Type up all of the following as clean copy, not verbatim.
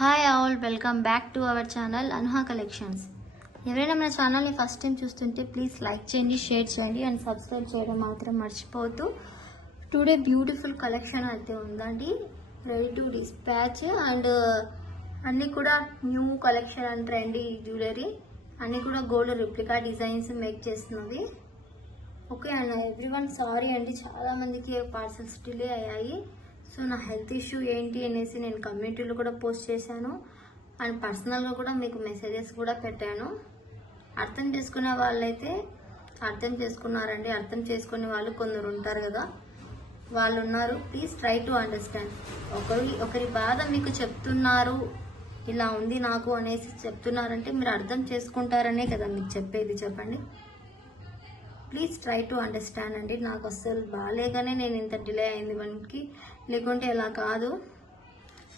Hi all, welcome back to our channel Anuha collections. ఎవరైనా మన ఛానల్ని ఫస్ట్ టైం చూస్తుంటే ప్లీజ్ లైక్ చేయండి, షేర్ చేయండి అండ్ సబ్స్క్రైబ్ చేయడం మాత్రం మర్చిపోవద్దు. టుడే బ్యూటిఫుల్ కలెక్షన్ అయితే ఉందండి, రెడీ టు డిస్పాచ్ అండ్ అన్నీ కూడా new collection and trendy jewellery, అన్నీ కూడా గోల్డ్ రిప్లికా డిజైన్స్ మేక్ చేస్తున్నది. ఓకే అండ్ ఎవ్రీవన్ సారీ అండి, చాలా మందికి పార్సల్స్ డిలే అయ్యాయి. సో నా హెల్త్ ఇష్యూ ఏంటి అనేసి నేను కమ్యూనిటీలో కూడా పోస్ట్ చేశాను అండ్ పర్సనల్గా కూడా మీకు మెసేజెస్ కూడా పెట్టాను. అర్థం చేసుకునే వాళ్ళైతే అర్థం చేసుకున్నారండి, అర్థం చేసుకునే వాళ్ళు కొందరు ఉంటారు కదా, వాళ్ళు ఉన్నారు. Please try to understand. ఒకరి బాధ మీకు చెప్తున్నారు, ఇలా ఉంది నాకు అనేసి చెప్తున్నారంటే మీరు అర్థం చేసుకుంటారనే కదా మీకు చెప్పేది. చెప్పండి, ప్లీజ్ ట్రై టు అండర్స్టాండ్ అండి. నాకు అస్సలు బాగాలేగానే నేను ఇంత డిలే అయింది మనకి, లేకుంటే ఇలా కాదు.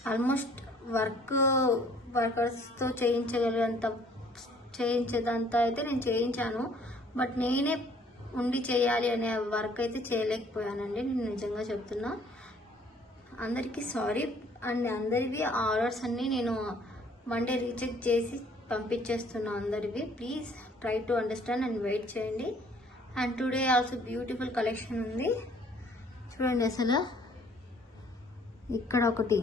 ఆల్మోస్ట్ వర్కర్స్తో చేయించేదంతా అయితే నేను చేయించాను, బట్ నేనే ఉండి చేయాలి అనే వర్క్ అయితే చేయలేకపోయానండి. నేను నిజంగా చెప్తున్నా, అందరికీ సారీ. అండ్ అందరివి ఆర్డర్స్ అన్నీ నేను మండే రీచెక్ చేసి పంపించేస్తున్నా అందరివి. Please try to understand and wait చేయండి. And today also beautiful collection ఉంది, చూడండి. అసలు ఇక్కడ ఒకటి,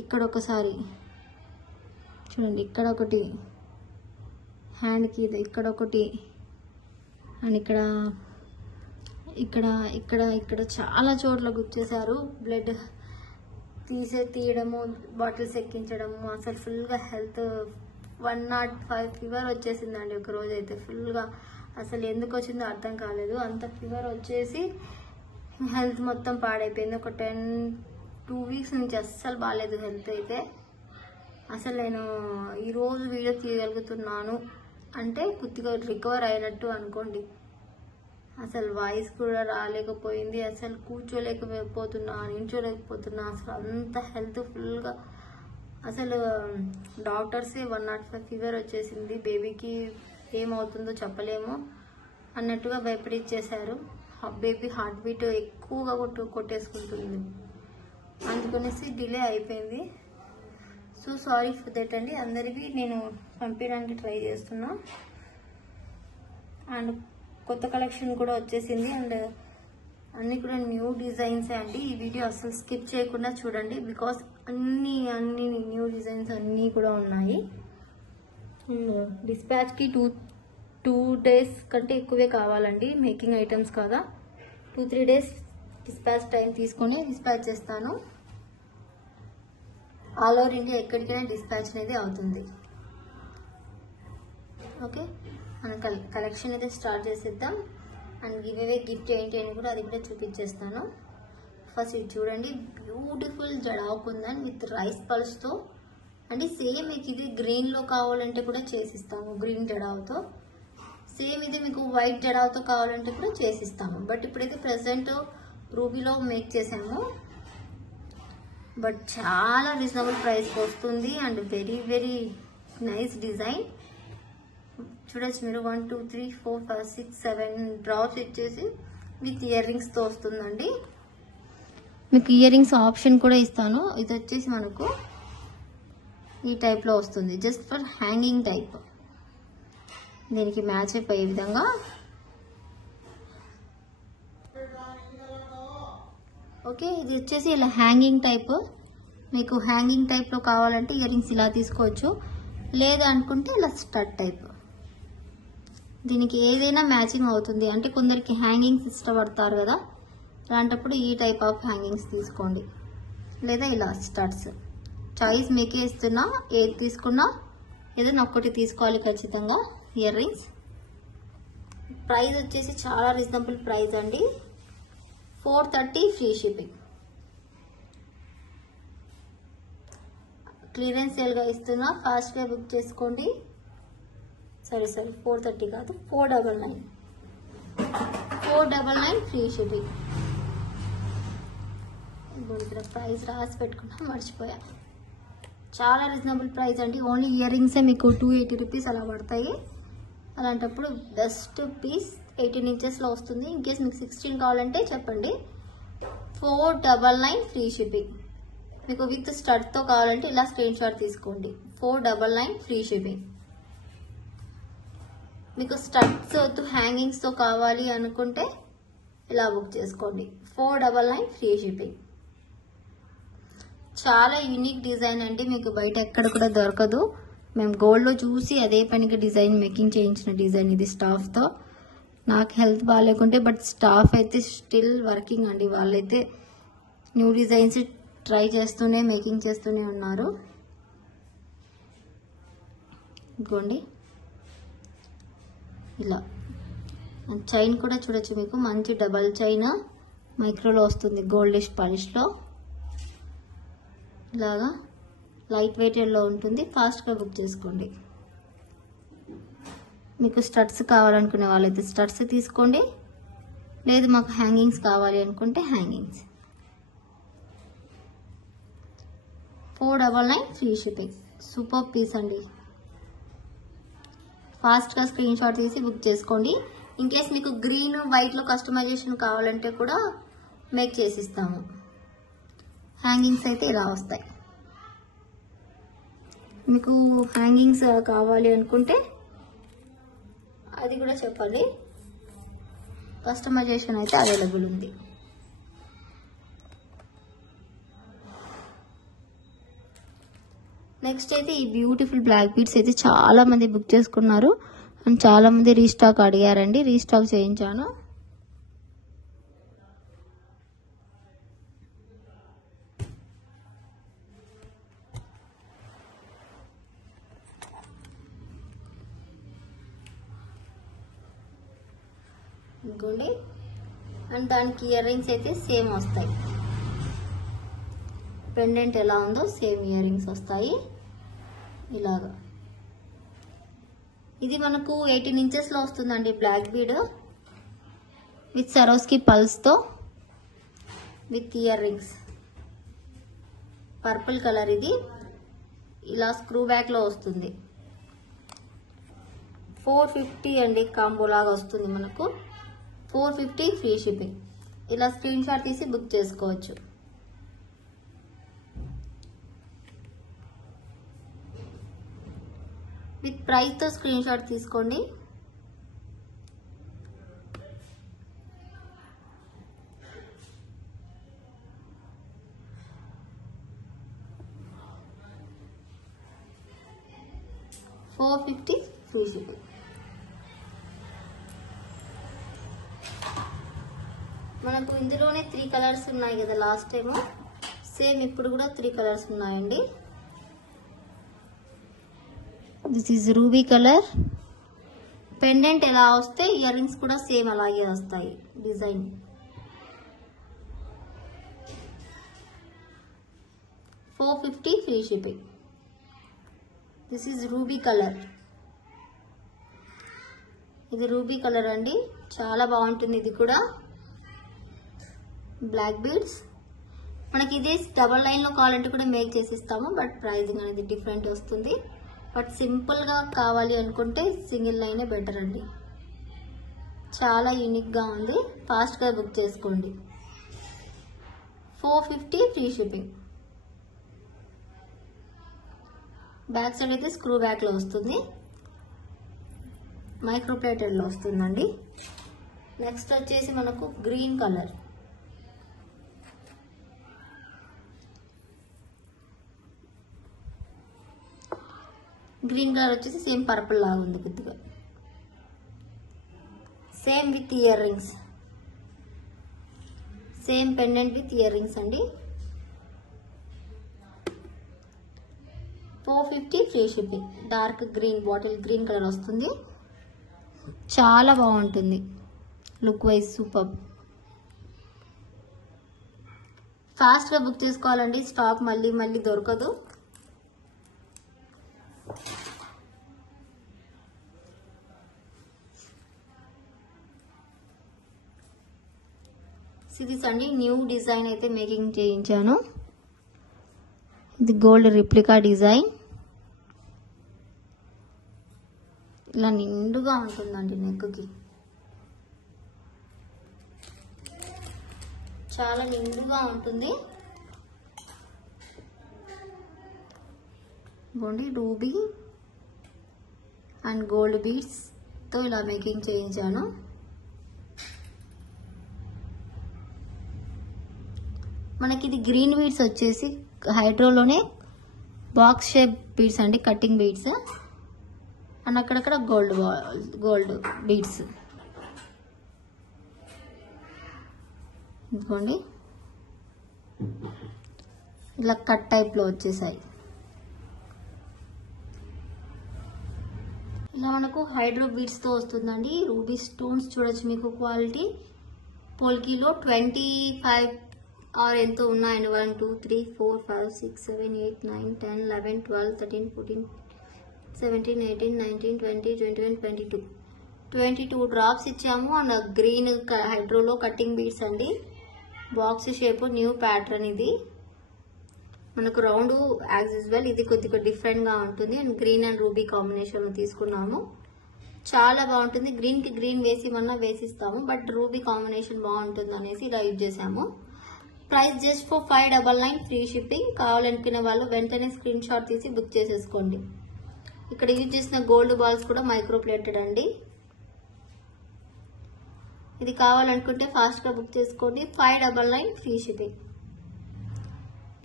ఇక్కడ ఒకసారి చూడండి, ఇక్కడ ఒకటి హ్యాండ్కి, ఇది ఇక్కడ ఒకటి అండ్ ఇక్కడ ఇక్కడ ఇక్కడ ఇక్కడ చాలా చోట్ల గుచ్చేశారు. బ్లడ్ తీయడము, బాటిల్స్ ఎక్కించడము, అసలు ఫుల్గా హెల్త్ 105 ఫీవర్ వచ్చేసిందండి ఒక రోజు అయితే. ఫుల్గా అసలు ఎందుకు వచ్చిందో అర్థం కాలేదు, అంత ఫీవర్ వచ్చేసి హెల్త్ మొత్తం పాడైపోయింది. ఒక 2 వీక్స్ నుంచి అస్సలు బాగాలేదు హెల్త్ అయితే. అసలు నేను ఈరోజు వీడియో తీయగలుగుతున్నాను అంటే కొద్దిగా రికవర్ అయినట్టు అనుకోండి. అసలు వాయిస్ కూడా రాలేకపోయింది, అసలు కూర్చోలేకపోతున్నా, నించోలేకపోతున్నా, అసలు అంత హెల్త్ ఫుల్గా. అసలు డాక్టర్సే 105 ఫీవర్ వచ్చేసింది, బేబీకి ఏమవుతుందో చెప్పలేము అన్నట్టుగా భయపడిచ్చేశారు. బేబీ హార్ట్ బీట్ ఎక్కువగా కొట్టేసుకుంటుంది, అందుకనేసి డిలే అయిపోయింది. సో సారీ ఫర్ దట్ అండి. అందరివి నేను పంపించడానికి ట్రై చేస్తున్నా. అండ్ కొత్త కలెక్షన్ కూడా వచ్చేసింది అండ్ అన్ని కూడా న్యూ డిజైన్స్ అండి. ఈ వీడియో అసలు స్కిప్ చేయకుండా చూడండి, బికాస్ అన్ని న్యూ డిజైన్స్ అన్నీ కూడా ఉన్నాయి. డిస్పాచ్కి టూ డేస్ కంటే ఎక్కువే కావాలండి, మేకింగ్ ఐటమ్స్ కదా. 2-3 డేస్ డిస్పాచ్ టైం తీసుకొని డిస్పాచ్ చేస్తాను. ఆల్ ఓవర్ ఇండియా ఎక్కడికైనా డిస్పాచ్ అనేది అవుతుంది. ఓకే, మన కలెక్షన్ అయితే స్టార్ట్ చేసేద్దాం. అండ్ గివ్ అవే గిఫ్ట్ ఏంటి అని కూడా అది కూడా చూపించేస్తాను. ఫస్ట్ ఇది చూడండి, beautiful jadau kundan with rice పల్స్తో అండి. సేమ్ మీకు ఇది గ్రీన్లో కావాలంటే కూడా చేసిస్తాము, గ్రీన్ జడావ్తో. సేమ్ ఇది మీకు వైట్ జడావ్తో కావాలంటే కూడా చేసిస్తాము. బట్ ఇప్పుడైతే ప్రెసెంట్ రూబీలో మేక్ చేసాము, బట్ చాలా రీజనబుల్ ప్రైస్కి వస్తుంది and very very nice design. చూడొచ్చు మీరు, 1 2 3 4 5 6 7 డ్రాప్స్ ఇచ్చేసి విత్ ఇయర్ రింగ్స్తో వస్తుందండి. మీకు ఇయర్ రింగ్స్ ఆప్షన్ కూడా ఇస్తాను. ఇది వచ్చేసి మనకు ఈ టైప్లో వస్తుంది, జస్ట్ ఫర్ హ్యాంగింగ్ టైప్. దీనికి మ్యాచ్ అయిపోయే విధంగా. ఓకే, ఇది వచ్చేసి ఇలా హ్యాంగింగ్ టైప్. మీకు హ్యాంగింగ్ టైప్లో కావాలంటే ఇయర్ రింగ్స్ ఇలా తీసుకోవచ్చు, లేదా అనుకుంటే ఇలా స్టడ్ టైప్. దీనికి ఏదైనా మ్యాచింగ్ అవుతుంది. అంటే కొందరికి హ్యాంగింగ్స్ ఇష్టపడతారు కదా, అలాంటప్పుడు ఈ టైప్ ఆఫ్ హ్యాంగింగ్స్ తీసుకోండి, లేదా ఇలా స్టడ్స్. చాయిస్ మీకే ఇస్తున్నా, ఏది తీసుకున్నా ఏదైనా ఒక్కటి తీసుకోవాలి ఖచ్చితంగా. ఇయర్ రింగ్స్ ప్రైస్ వచ్చేసి చాలా రీజనబుల్ ప్రైస్ అండి, 430 ఫ్రీ షిప్పింగ్. క్లియరెన్స్ సేల్గా ఇస్తున్నా, ఫాస్ట్గా బుక్ చేసుకోండి. సరే 430 కాదు, 499 ఫ్రీ షిప్పింగ్. ఇప్పుడు ఇక్కడ ప్రైస్ రాసి పెట్టుకున్నా, మర్చిపోయా. చాలా రీజనబుల్ ప్రైస్ అండి, ఓన్లీ ఇయర్ రింగ్సే మీకు 280 రూపీస్ అలా పడతాయి. అలాంటప్పుడు బెస్ట్ పీస్ 18 ఇంచెస్లో వస్తుంది. ఇన్కేస్ మీకు 16 కావాలంటే చెప్పండి. 499 ఫ్రీ షిప్పింగ్. మీకు విత్ స్టడ్తో కావాలంటే ఇలా స్క్రీన్ షాట్ తీసుకోండి. 499 ఫ్రీ షిప్పింగ్. మీకు స్టడ్స్ వద్దు హ్యాంగింగ్స్తో కావాలి అనుకుంటే ఇలా బుక్ చేసుకోండి. 499 ఫ్రీ షిప్పింగ్. చాలా యూనిక్ డిజైన్ అండి, మీకు బయట ఎక్కడ కూడా దొరకదు. మేము గోల్డ్లో చూసి అదే పనికి డిజైన్ మేకింగ్ చేయించిన డిజైన్ ఇది స్టాఫ్తో. నాకు హెల్త్ బాగాలేకుంటే బట్ స్టాఫ్ అయితే స్టిల్ వర్కింగ్ అండి. వాళ్ళైతే న్యూ డిజైన్స్ ట్రై చేస్తూనే మేకింగ్ చేస్తూనే ఉన్నారు. ఇదిగోండి ఇలా చైన్ కూడా చూడొచ్చు, మీకు మంచి డబల్ చైన్ మైక్రోలో వస్తుంది, గోల్డిష్ పాలిష్లో. ఇలాగా లైట్ వెయిటెడ్లో ఉంటుంది. ఫాస్ట్గా బుక్ చేసుకోండి. మీకు స్టడ్స్ కావాలనుకునే వాళ్ళైతే స్టడ్స్ తీసుకోండి, లేదు మాకు హ్యాంగింగ్స్ కావాలి అనుకుంటే hangings. 499 free shipping. Super piece అండి. ఫాస్ట్గా స్క్రీన్ షాట్ తీసి బుక్ చేసుకోండి. ఇన్ కేస్ మీకు గ్రీన్ వైట్లో కస్టమైజేషన్ కావాలంటే కూడా మేక్ చేసిస్తాము. హ్యాంగింగ్స్ అయితే ఇలా వస్తాయి. మీకు హ్యాంగింగ్స్ కావాలి అనుకుంటే అది కూడా చెప్పండి, కస్టమైజేషన్ అయితే అవైలబుల్ ఉంది. నెక్స్ట్ అయితే ఈ బ్యూటిఫుల్ బ్లాక్ బీడ్స్ అయితే చాలా మంది బుక్ చేసుకున్నారు అండ్ చాలా మంది రీస్టాక్ అడిగారండి. రీస్టాక్ చేయించాను. ఇంకోండి అండ్ దానికి ఇయర్ రింగ్స్ అయితే సేమ్ వస్తాయి. పెండెంట్ ఎలా ఉందో సేమ్ ఇయర్ రింగ్స్ వస్తాయి ఇలాగా. ఇది మనకు 18 ఇంచెస్లో వస్తుందండి బ్లాక్ బీడ్ విత్ సరోస్కి పల్స్తో with earrings. Purple colour ఇది ఇలా స్క్రూ బ్యాక్లో వస్తుంది. 450 అండి, కాంబో లాగా వస్తుంది మనకు. 450 ఫ్రీ షిప్పింగ్. ఇలా స్క్రీన్ షాట్ తీసి బుక్ చేసుకోవచ్చు. విత్ ప్రైస్తో స్క్రీన్ షాట్ తీసుకోండి. $450 ఫ్రీ షిప్పింగ్. మనకు ఇందులోనే 3 కలర్స్ ఉన్నాయి కదా, లాస్ట్ టైము సేమ్ ఇప్పుడు కూడా 3 కలర్స్ ఉన్నాయండి. This is ruby colour. Pendant ఎలా వస్తే ఇయర్ రింగ్స్ కూడా సేమ్ అలాగే వస్తాయి design. $450 free shipping. This is ruby colour. ఇది రూబీ కలర్ అండి, చాలా బాగుంటుంది. ఇది కూడా బ్లాక్ బీడ్స్. మనకి ఇదే డబల్ లైన్లో కావాలంటే కూడా మేక్ చేసిస్తాము, బట్ ప్రైజింగ్ అనేది డిఫరెంట్ వస్తుంది. బట్ సింపుల్గా కావాలి అనుకుంటే సింగిల్ లైనే బెటర్ అండి. చాలా యూనిక్గా ఉంది. ఫాస్ట్గా బుక్ చేసుకోండి. 450 ఫ్రీ షిప్పింగ్. బ్యాక్ సైడ్ అయితే స్క్రూ బ్యాక్లో వస్తుంది, మైక్రో ప్లేటెడ్లో వస్తుందండి. నెక్స్ట్ వచ్చేసి మనకు గ్రీన్ కలర్. గ్రీన్ కలర్ వచ్చేసి సేమ్ పర్పుల్ లాగా ఉంది కొద్దిగా. Same with ear rings, same pendant with ear rings అండి. 450 free shipping. Dark green, bottle green colour వస్తుంది. చాలా బాగుంటుంది, లుక్ వైజ్ సూపర్. ఫాస్ట్గా బుక్ చేసుకోవాలండి, స్టాక్ మళ్ళీ దొరకదు. సిరీస్ అండి, న్యూ డిజైన్ అయితే మేకింగ్ చేయించాను. ఇది గోల్డ్ రిప్లికా డిజైన్. ఇలా నిండుగా ఉంటుందండి, నెక్కి చాలా నిండుగా ఉంటుంది. ఇదిగోండి రూబీ అండ్ గోల్డ్ బీడ్స్ తో ఇలా మేకింగ్ చేయించాను. మనకి ఇది గ్రీన్ బీడ్స్ వచ్చేసి హైడ్రోలోనే బాక్స్ షేప్ బీడ్స్ అండి, కటింగ్ బీడ్స్ అండ్ అక్కడక్కడ గోల్డ్ బీడ్స్. ఇదిగోండి ఇలా కట్ టైప్ లో వచ్చేసాయి. ఇలా మనకు హైడ్రో బీడ్స్ తో వస్తుందండి. రూబీ స్టోన్స్ చూడొచ్చు, మీకు క్వాలిటీ పోల్కీలో 25 ఆర్ ఎంతో ఉన్నాయండి. 1 2 3 4 5 6 7 8 9 10 11 12 13 14 17 18 19 20 21 22 డ్రాప్స్ ఇచ్చాము. అండ్ గ్రీన్ హైడ్రోలో కటింగ్ బీడ్స్ అండి, బాక్స్ షేప్, న్యూ ప్యాటర్న్. ఇది మనకు రౌండ్ యాజ్ యూజువల్, ఇది కొద్దిగా డిఫరెంట్ గా ఉంటుంది. And green and ruby combination లో తీసుకున్నాము. చాలా బాగుంటుంది. గ్రీన్ కి గ్రీన్ వేసిమన్నా వేసిస్తాము, బట్ రూబీ కాంబినేషన్ బాగుంటుంది అనేసి ఇలా యూజ్ చేసాము. Price just for 599 free shipping. కావాలనుకునే వాళ్ళు వెంటనే స్క్రీన్ షాట్ తీసి బుక్ చేసేసుకోండి. ఇక్కడ యూజ్ చేసిన గోల్డ్ బాల్స్ కూడా మైక్రో ప్లేటెడ్ అండి. ఇది కావాలనుకుంటే ఫాస్ట్ గా బుక్ చేసుకోండి. 599 ఫ్రీ షిప్పింగ్.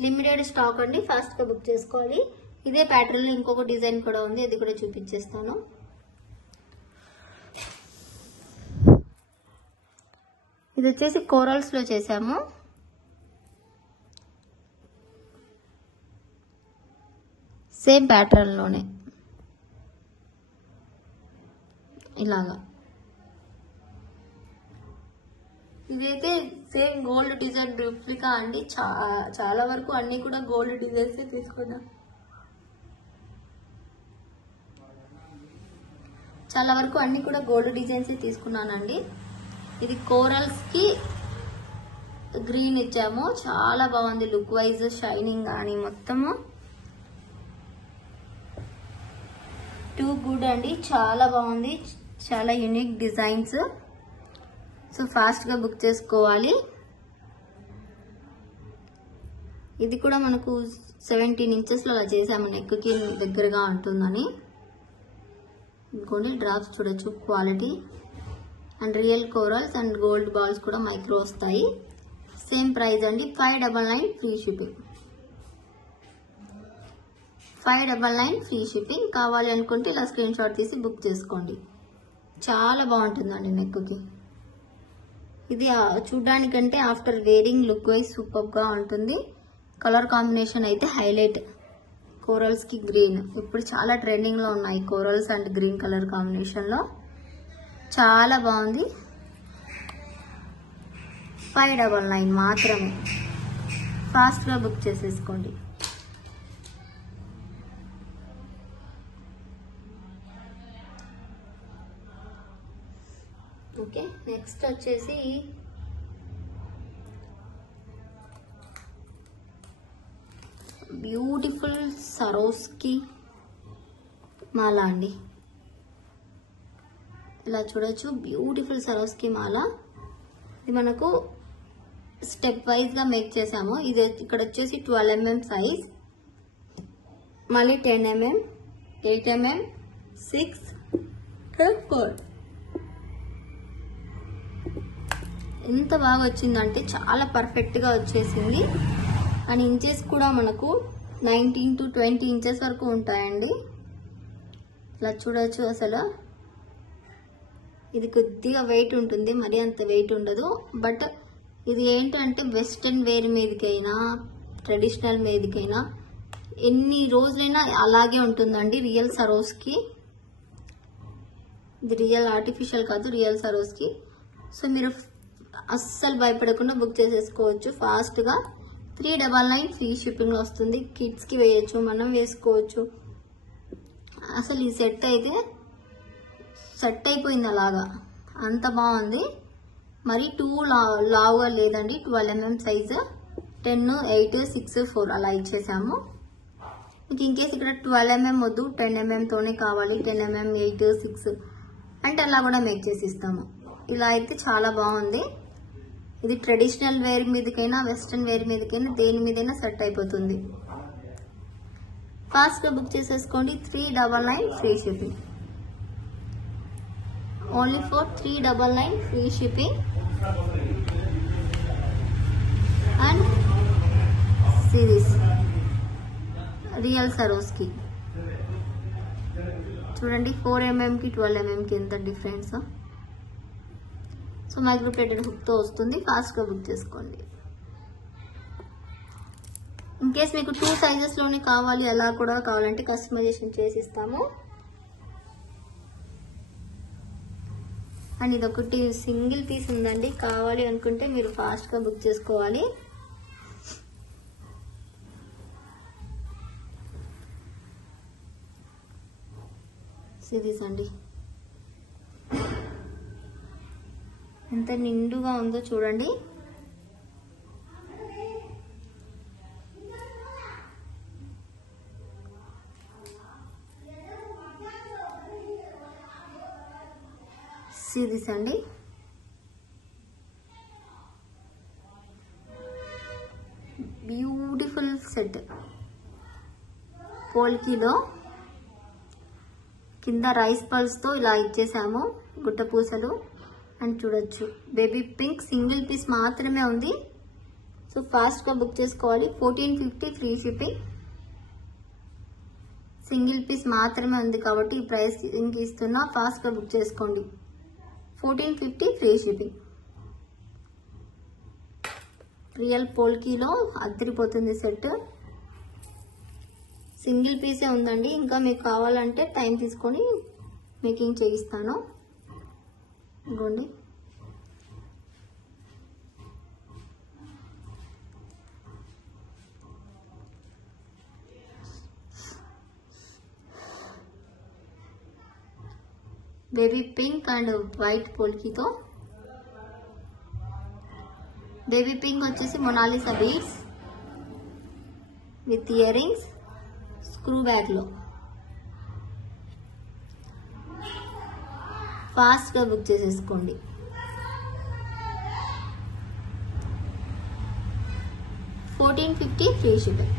లిమిటెడ్ స్టాక్ అండి, ఫాస్ట్ గా బుక్ చేసుకోవాలి. ఇదే ప్యాటర్న్ లో ఇంకొక డిజైన్ కూడా ఉంది, అది కూడా చూపించేస్తాను. ఇది వచ్చేసి కోరల్స్ లో చేసాము. సేమ్ ప్యాటర్న్ లోనే ఇలాగా. ఇదైతే సేమ్ గోల్డ్ డిజైన్ రిప్లికా అండి. చాలా వరకు అన్ని కూడా గోల్డ్ డిజైన్స్ తీసుకున్నా. చాలా వరకు అన్ని కూడా గోల్డ్ డిజైన్స్ తీసుకున్నానండి. ఇది కోరల్స్ కి గ్రీన్ ఇచ్చాము, చాలా బాగుంది లుక్ వైజ్, షైనింగ్ కానీ మొత్తము టూ గుడ్ అండి. చాలా బాగుంది, చాలా యూనిక్ డిజైన్స్. సో ఫాస్ట్ గా బుక్ చేసుకోవాలి. ఇది కూడా మనకు 17 ఇంచెస్ లో అలా చేసాము, నెక్ కి దగ్గరగా ఉంటుందని. ఇంకోండి డ్రాప్స్ చూడొచ్చు, quality and real corals and gold balls కూడా మైక్రో వస్తాయి. సేమ్ ప్రైస్ అండి, 599 ఫ్రీ షిప్పింగ్. 599 free shipping. కావాలి అనుకుంటే ఇలా స్క్రీన్ షాట్ తీసి బుక్ చేసుకోండి. చాలా బాగుంటుందండి నెక్ కి. ఇది చూడడానికంటే after wearing look wise super గా ఉంటుంది. కలర్ కాంబినేషన్ అయితే హైలైట్. కోరల్స్ కి గ్రీన్ ఇప్పుడు చాలా ట్రెండింగ్ లో ఉన్నాయి. Corals and green colour combination లో చాలా బాగుంది. 599 మాత్రమే. ఫాస్ట్ గా బుక్ చేసేసుకోండి. ఓకే, నెక్స్ట్ వచ్చేసి బ్యూటిఫుల్ సరోస్కి మాల అండి. ఇలా చూడొచ్చు, బ్యూటిఫుల్ సరోస్కి మాల. ఇది మనకు స్టెప్ వైజ్ గా మేక్ చేసాము. ఇది ఇక్కడ వచ్చేసి 12 mm సైజ్, మళ్ళీ 10 mm, 8 mm, 6, 4. ఎంత బాగా వచ్చిందంటే చాలా పర్ఫెక్ట్ గా వచ్చేసింది. అండ్ ఇంచెస్ కూడా మనకు 19 to 20 ఇంచెస్ వరకు ఉంటాయండి. ఇలా చూడొచ్చు. అసలు ఇది కొద్దిగా వెయిట్ ఉంటుంది, మరి అంత వెయిట్ ఉండదు. బట్ ఇది ఏంటంటే వెస్ట్రన్ వేర్ మీదకైనా ట్రెడిషనల్ మీదకైనా ఎన్ని రోజులైనా అలాగే ఉంటుందండి. రియల్ సరోస్కి, ఇది రియల్ ఆర్టిఫిషియల్ కాదు, రియల్ సరోస్కి. సో మీరు అస్సలు భయపడకుండా బుక్ చేసేసుకోవచ్చు ఫాస్ట్ గా. 399 ఫ్రీ షిప్పింగ్ లో వస్తుంది. కిడ్స్ కి వేయచ్చు, మనం వేసుకోవచ్చు. అసలు ఈ సెట్ అయితే సెట్ అయిపోయింది అలాగా, అంత బాగుంది. మరి 2 లావుగా లేదండి, 12 mm సైజు, 10, 8, 6, 4 అలా ఇచ్చేసాము. మీకు ఇంకేస్ ఇక్కడ 12 mm వద్దు, 10 mm తోనే కావాలి, 10 mm, 8, 6 అంటే అలా కూడా మేక్ చేసి ఇస్తాము. ఇలా అయితే చాలా బాగుంది. ఇది ట్రెడిషనల్ వేర్ మీదకైనా వెస్ట్రన్ వేర్ మీదకైనా దేని మీదైనా సెట్ అయిపోతుంది. ఫాస్ట్ గా బుక్ చేసేసుకోండి. 399 free shipping. Only for 399 free shipping. And series real సరోస్కి చూడండి, 4mm కి 12mm కి ఎంత difference. So micro plated hook తో వస్తుంది. ఫాస్ట్ గా బుక్ చేసుకోండి. ఇన్ కేస్ మీకు 2 సైజెస్ లోనే కావాలి, అలా కూడా కావాలంటే కస్టమైజేషన్ చేసి ఇస్తాము. అండ్ ఇదొకటి సింగిల్ పీస్ ఉందండి, కావాలి అనుకుంటే మీరు ఫాస్ట్ గా బుక్ చేసుకోవాలి. సిరీస్ అండి, ఎంత నిండుగా ఉందో చూడండి. సిరీస్ అండి, బ్యూటిఫుల్ సెట్. పోల్కీలో కింద రైస్ పల్స్ తో ఇలా ఇచ్చేసాము, గుట్ట పూసలు. అండ్ చూడొచ్చు బేబీ పింక్ సింగిల్ పీస్ మాత్రమే ఉంది. సో ఫాస్ట్ గా బుక్ చేసుకోవాలి. 1450 ఫ్రీ షిప్పింగ్. సింగిల్ పీస్ మాత్రమే ఉంది కాబట్టి ఈ ప్రైస్ ఇంక ఇస్తున్నా. ఫాస్ట్ గా బుక్ చేసుకోండి. 1450 ఫ్రీ షిప్పింగ్. రియల్ పోల్కీలో అద్దరిపోతుంది సెట్. సింగిల్ పీసే ఉందండి, ఇంకా మీకు కావాలంటే టైం తీసుకొని మేకింగ్ చేయిస్తాను. ఇదిగోండి, బేబీ పింక్ అండ్ వైట్ పోల్కీతో. బేబీ పింక్ వచ్చేసి Mona Lisa beads with earrings, screw bag లో. ఫాస్ట్ గా బుక్ చేసేసుకోండి. $1450 free shipping.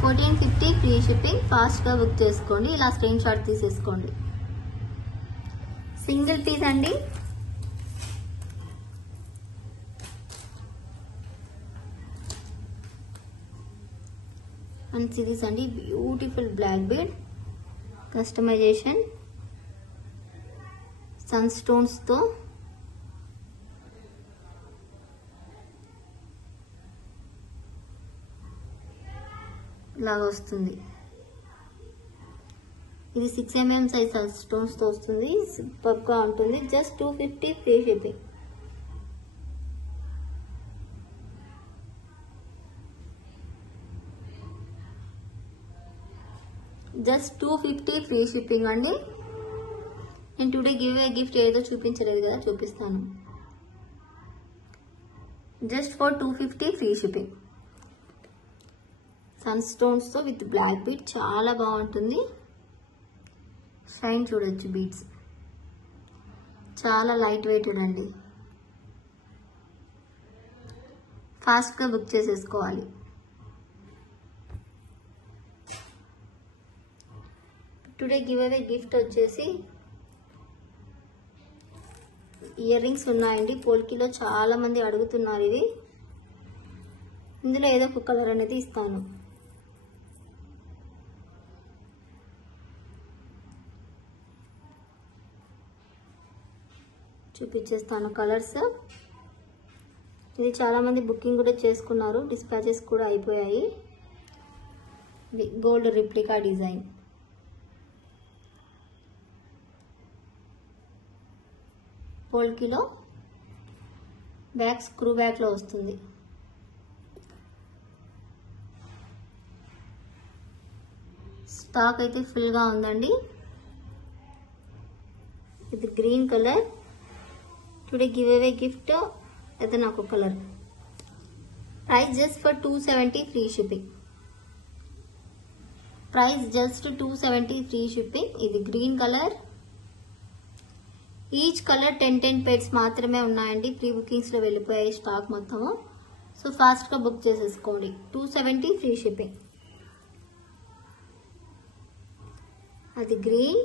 $1450 free shipping. Fast గా బుక్ చేసుకోండి. ఇలా స్క్రీన్ షాట్ తీసేసుకోండి. సింగిల్ పీస్ అండి. అండ్ సిరీస్ అండి, beautiful black bead customization sun stones తో. లాగా వస్తుంది. ఇది 6mm సైజ్ సన్ స్టోన్స్ తో వస్తుంది. సూపర్ గా ఉంటుంది. Just 250 free shipping. Just 250 free shipping అండి. నేను టుడే గివ్ ఏ గిఫ్ట్ ఏదో చూపించలేదు కదా, చూపిస్తాను. Just for 250 free shipping. Sun stones తో విత్ బ్లాక్ బీడ్ చాలా బాగుంటుంది. షైన్ చూడొచ్చు, బీడ్స్ చాలా లైట్ వెయిట్ అండి. ఫాస్ట్ గా బుక్ చేసేసుకోవాలి. టుడే గివ్ అవే గిఫ్ట్ వచ్చేసి ఇయర్ రింగ్స్ ఉన్నాయండి. పోల్కీలో చాలా మంది అడుగుతున్నారు ఇవి. ఇందులో ఏదో ఒక కలర్ అనేది ఇస్తాను. చూపించేస్తాను కలర్స్. ఇది చాలా మంది బుకింగ్ కూడా చేసుకున్నారు, డిస్పాచెస్ కూడా అయిపోయాయి. Gold replica design. పోల్కీలో బ్యాక్ స్క్రూ బ్యాక్ లో వస్తుంది. స్టాక్ అయితే ఫుల్ గా ఉందండి. ఇది green colour. Today give away gift అయితే నాకు colour. Price just for 270 free shipping. Price just 270 free shipping. ఇది green colour. Each colour 10 pairs మాత్రమే ఉన్నాయండి. ప్రీ బుకింగ్స్ లో వెళ్ళిపోయాయి స్టాక్ మొత్తము. సో ఫాస్ట్గా బుక్ చేసేసుకోండి. 270 ఫ్రీ షిప్పింగ్. అది గ్రీన్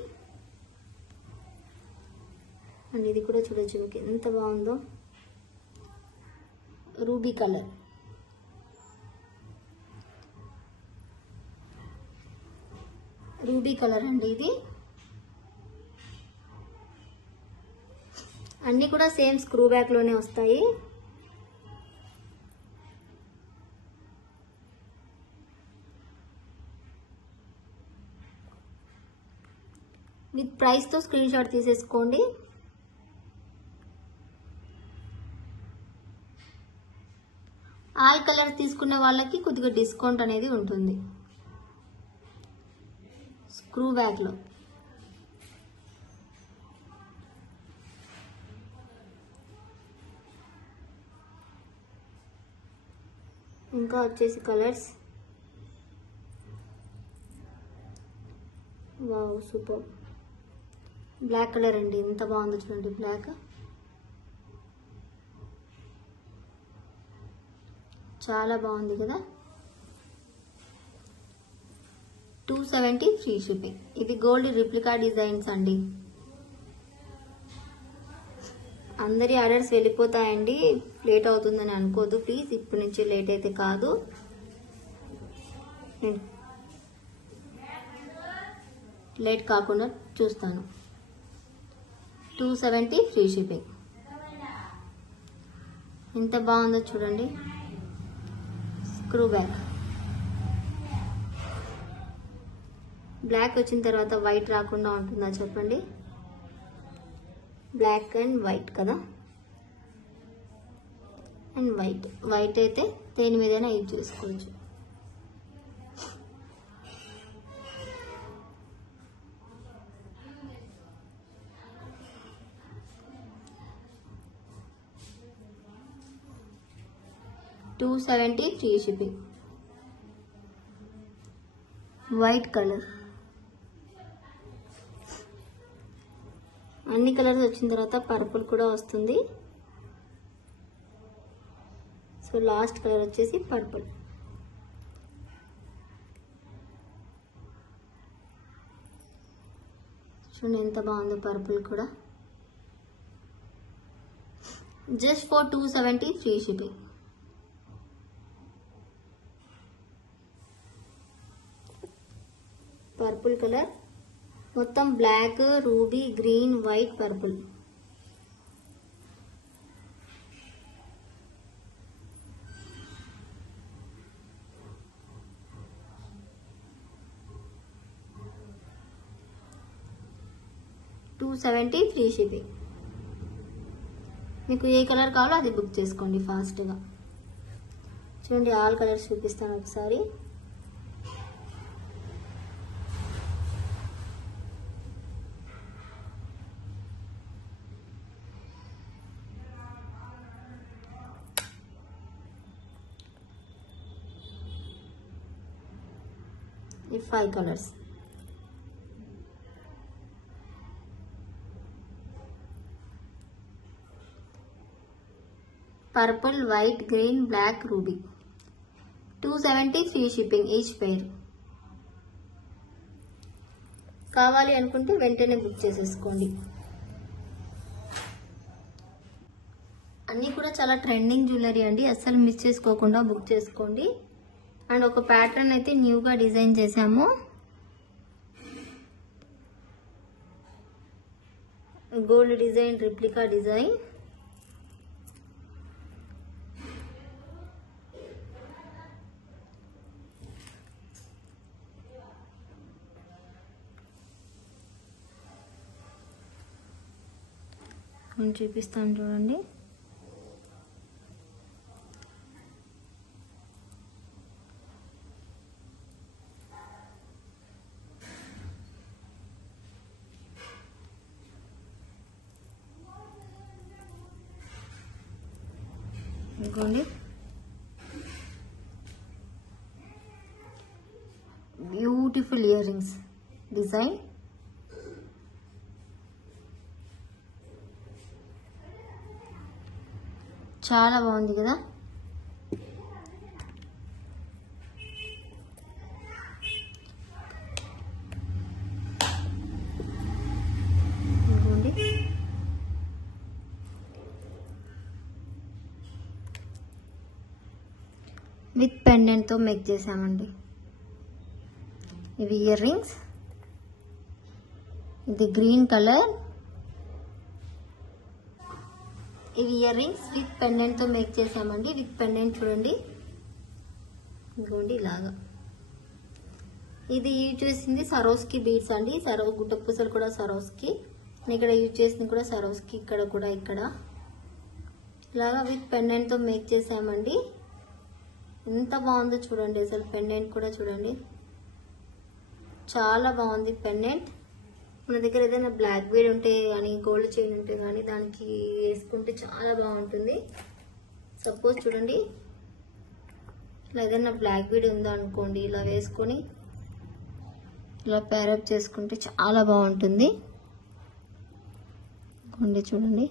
అండ్ ఇది కూడా చూడొచ్చు మీకు ఎంత బాగుందో, రూబీ కలర్. రూబీ కలర్ అండి ఇది. అన్నీ కూడా సేమ్ స్క్రూ బ్యాక్ లోనే వస్తాయి. విత్ ప్రైస్ తో స్క్రీన్ షాట్ తీసేసుకోండి. ఆల్ కలర్స్ తీసుకున్న వాళ్ళకి కొద్దిగా డిస్కౌంట్ అనేది ఉంటుంది స్క్రూ బ్యాక్ లో. ఇంకా వచ్చేసి colours, wow super. Black colour అండి, ఎంత బాగుందో చూడండి. బ్లాక్ చాలా బాగుంది కదా. 270 ఫ్రీ షిప్పింగ్. ఇది గోల్డ్ రిప్లికా డిజైన్స్ అండి. అందరి ఆర్డర్స్ వెళ్ళిపోతాయండి, లేట్ అవుతుందని అనుకోదు ప్లీజ్. ఇప్పటి నుంచి లేట్ అయితే కాదు. లేట్ కాకుండా చూస్తాను. 270 ఫ్రీ షిప్పింగ్. ఎంత బాగుందో చూడండి. Screw back. బ్లాక్ వచ్చిన తర్వాత వైట్ రాకుండా ఉంటుందా చెప్పండి. బ్లాక్ అండ్ వైట్ కదా. And white. వైట్ అయితే దేని మీదైనా యూజ్ చేసుకోవచ్చు. $270 ఫ్రీ షిప్పింగ్. White colour. అన్ని కలర్స్ వచ్చిన తర్వాత పర్పుల్ కూడా వస్తుంది. సో లాస్ట్ కలర్ వచ్చేసి పర్పుల్. చూడండి ఎంత బాగుందో పర్పుల్ కూడా. Just for 270 free shipping. Purple colour మొత్తం black, ruby, green, white, purple. $270 free shipping. మీకు ఏ కలర్ కావాలో అది బుక్ చేసుకోండి ఫాస్ట్గా. చూడండి ఆల్ కలర్స్ చూపిస్తాను ఒకసారి. ఈ 5 colours. Purple, white, green, black, ruby. 270 free shipping each pair. కావాలి అనుకుంటే వెంటనే బుక్ చేసేసుకోండి. అన్నీ కూడా చాలా ట్రెండింగ్ జ్యువెలరీ అండి, అస్సలు మిస్ చేసుకోకుండా బుక్ చేసుకోండి. అండ్ ఒక ప్యాటర్న్ అయితే న్యూగా డిజైన్ చేసాము. Gold design, replica design. చూపిస్తాను చూడండి. ఇదిగోండి బ్యూటిఫుల్ ఇయర్ రింగ్స్ డిజైన్. చాలా బాగుంది కదా. విత్ పెండెంట్ తో మేక్ చేసామండి. ఇవి ఇయర్ రింగ్స్, ఇది గ్రీన్ కలర్. ఇవి ఇయర్ రింగ్స్ విత్ పెండెంట్ తో మేక్ చేసామండి. విత్ పెండెంట్ చూడండి, ఇదిగోండి ఇలాగా. ఇది యూజ్ చేసింది సరోస్కి బీడ్స్ అండి. గుట్ట పూసలు కూడా సరోస్కి. ఇక్కడ యూజ్ చేసింది కూడా సరోస్కి. ఇక్కడ కూడా ఇక్కడ ఇలాగా విత్ పెండెంట్ తో మేక్ చేసామండి. ఎంత బాగుందో చూడండి, అసలు పెండెంట్ కూడా చూడండి, చాలా బాగుంది పెండెంట్. మన దగ్గర ఏదైనా బ్లాక్ బీడ్ ఉంటే కానీ గోల్డ్ చైన్ ఉంటే కానీ దానికి వేసుకుంటే చాలా బాగుంటుంది. సపోజ్ చూడండి, ఇలా ఏదైనా బ్లాక్ బీడ్ ఉందా అనుకోండి, ఇలా వేసుకొని ఇలా ప్యారప్ చేసుకుంటే చాలా బాగుంటుంది. చూడండి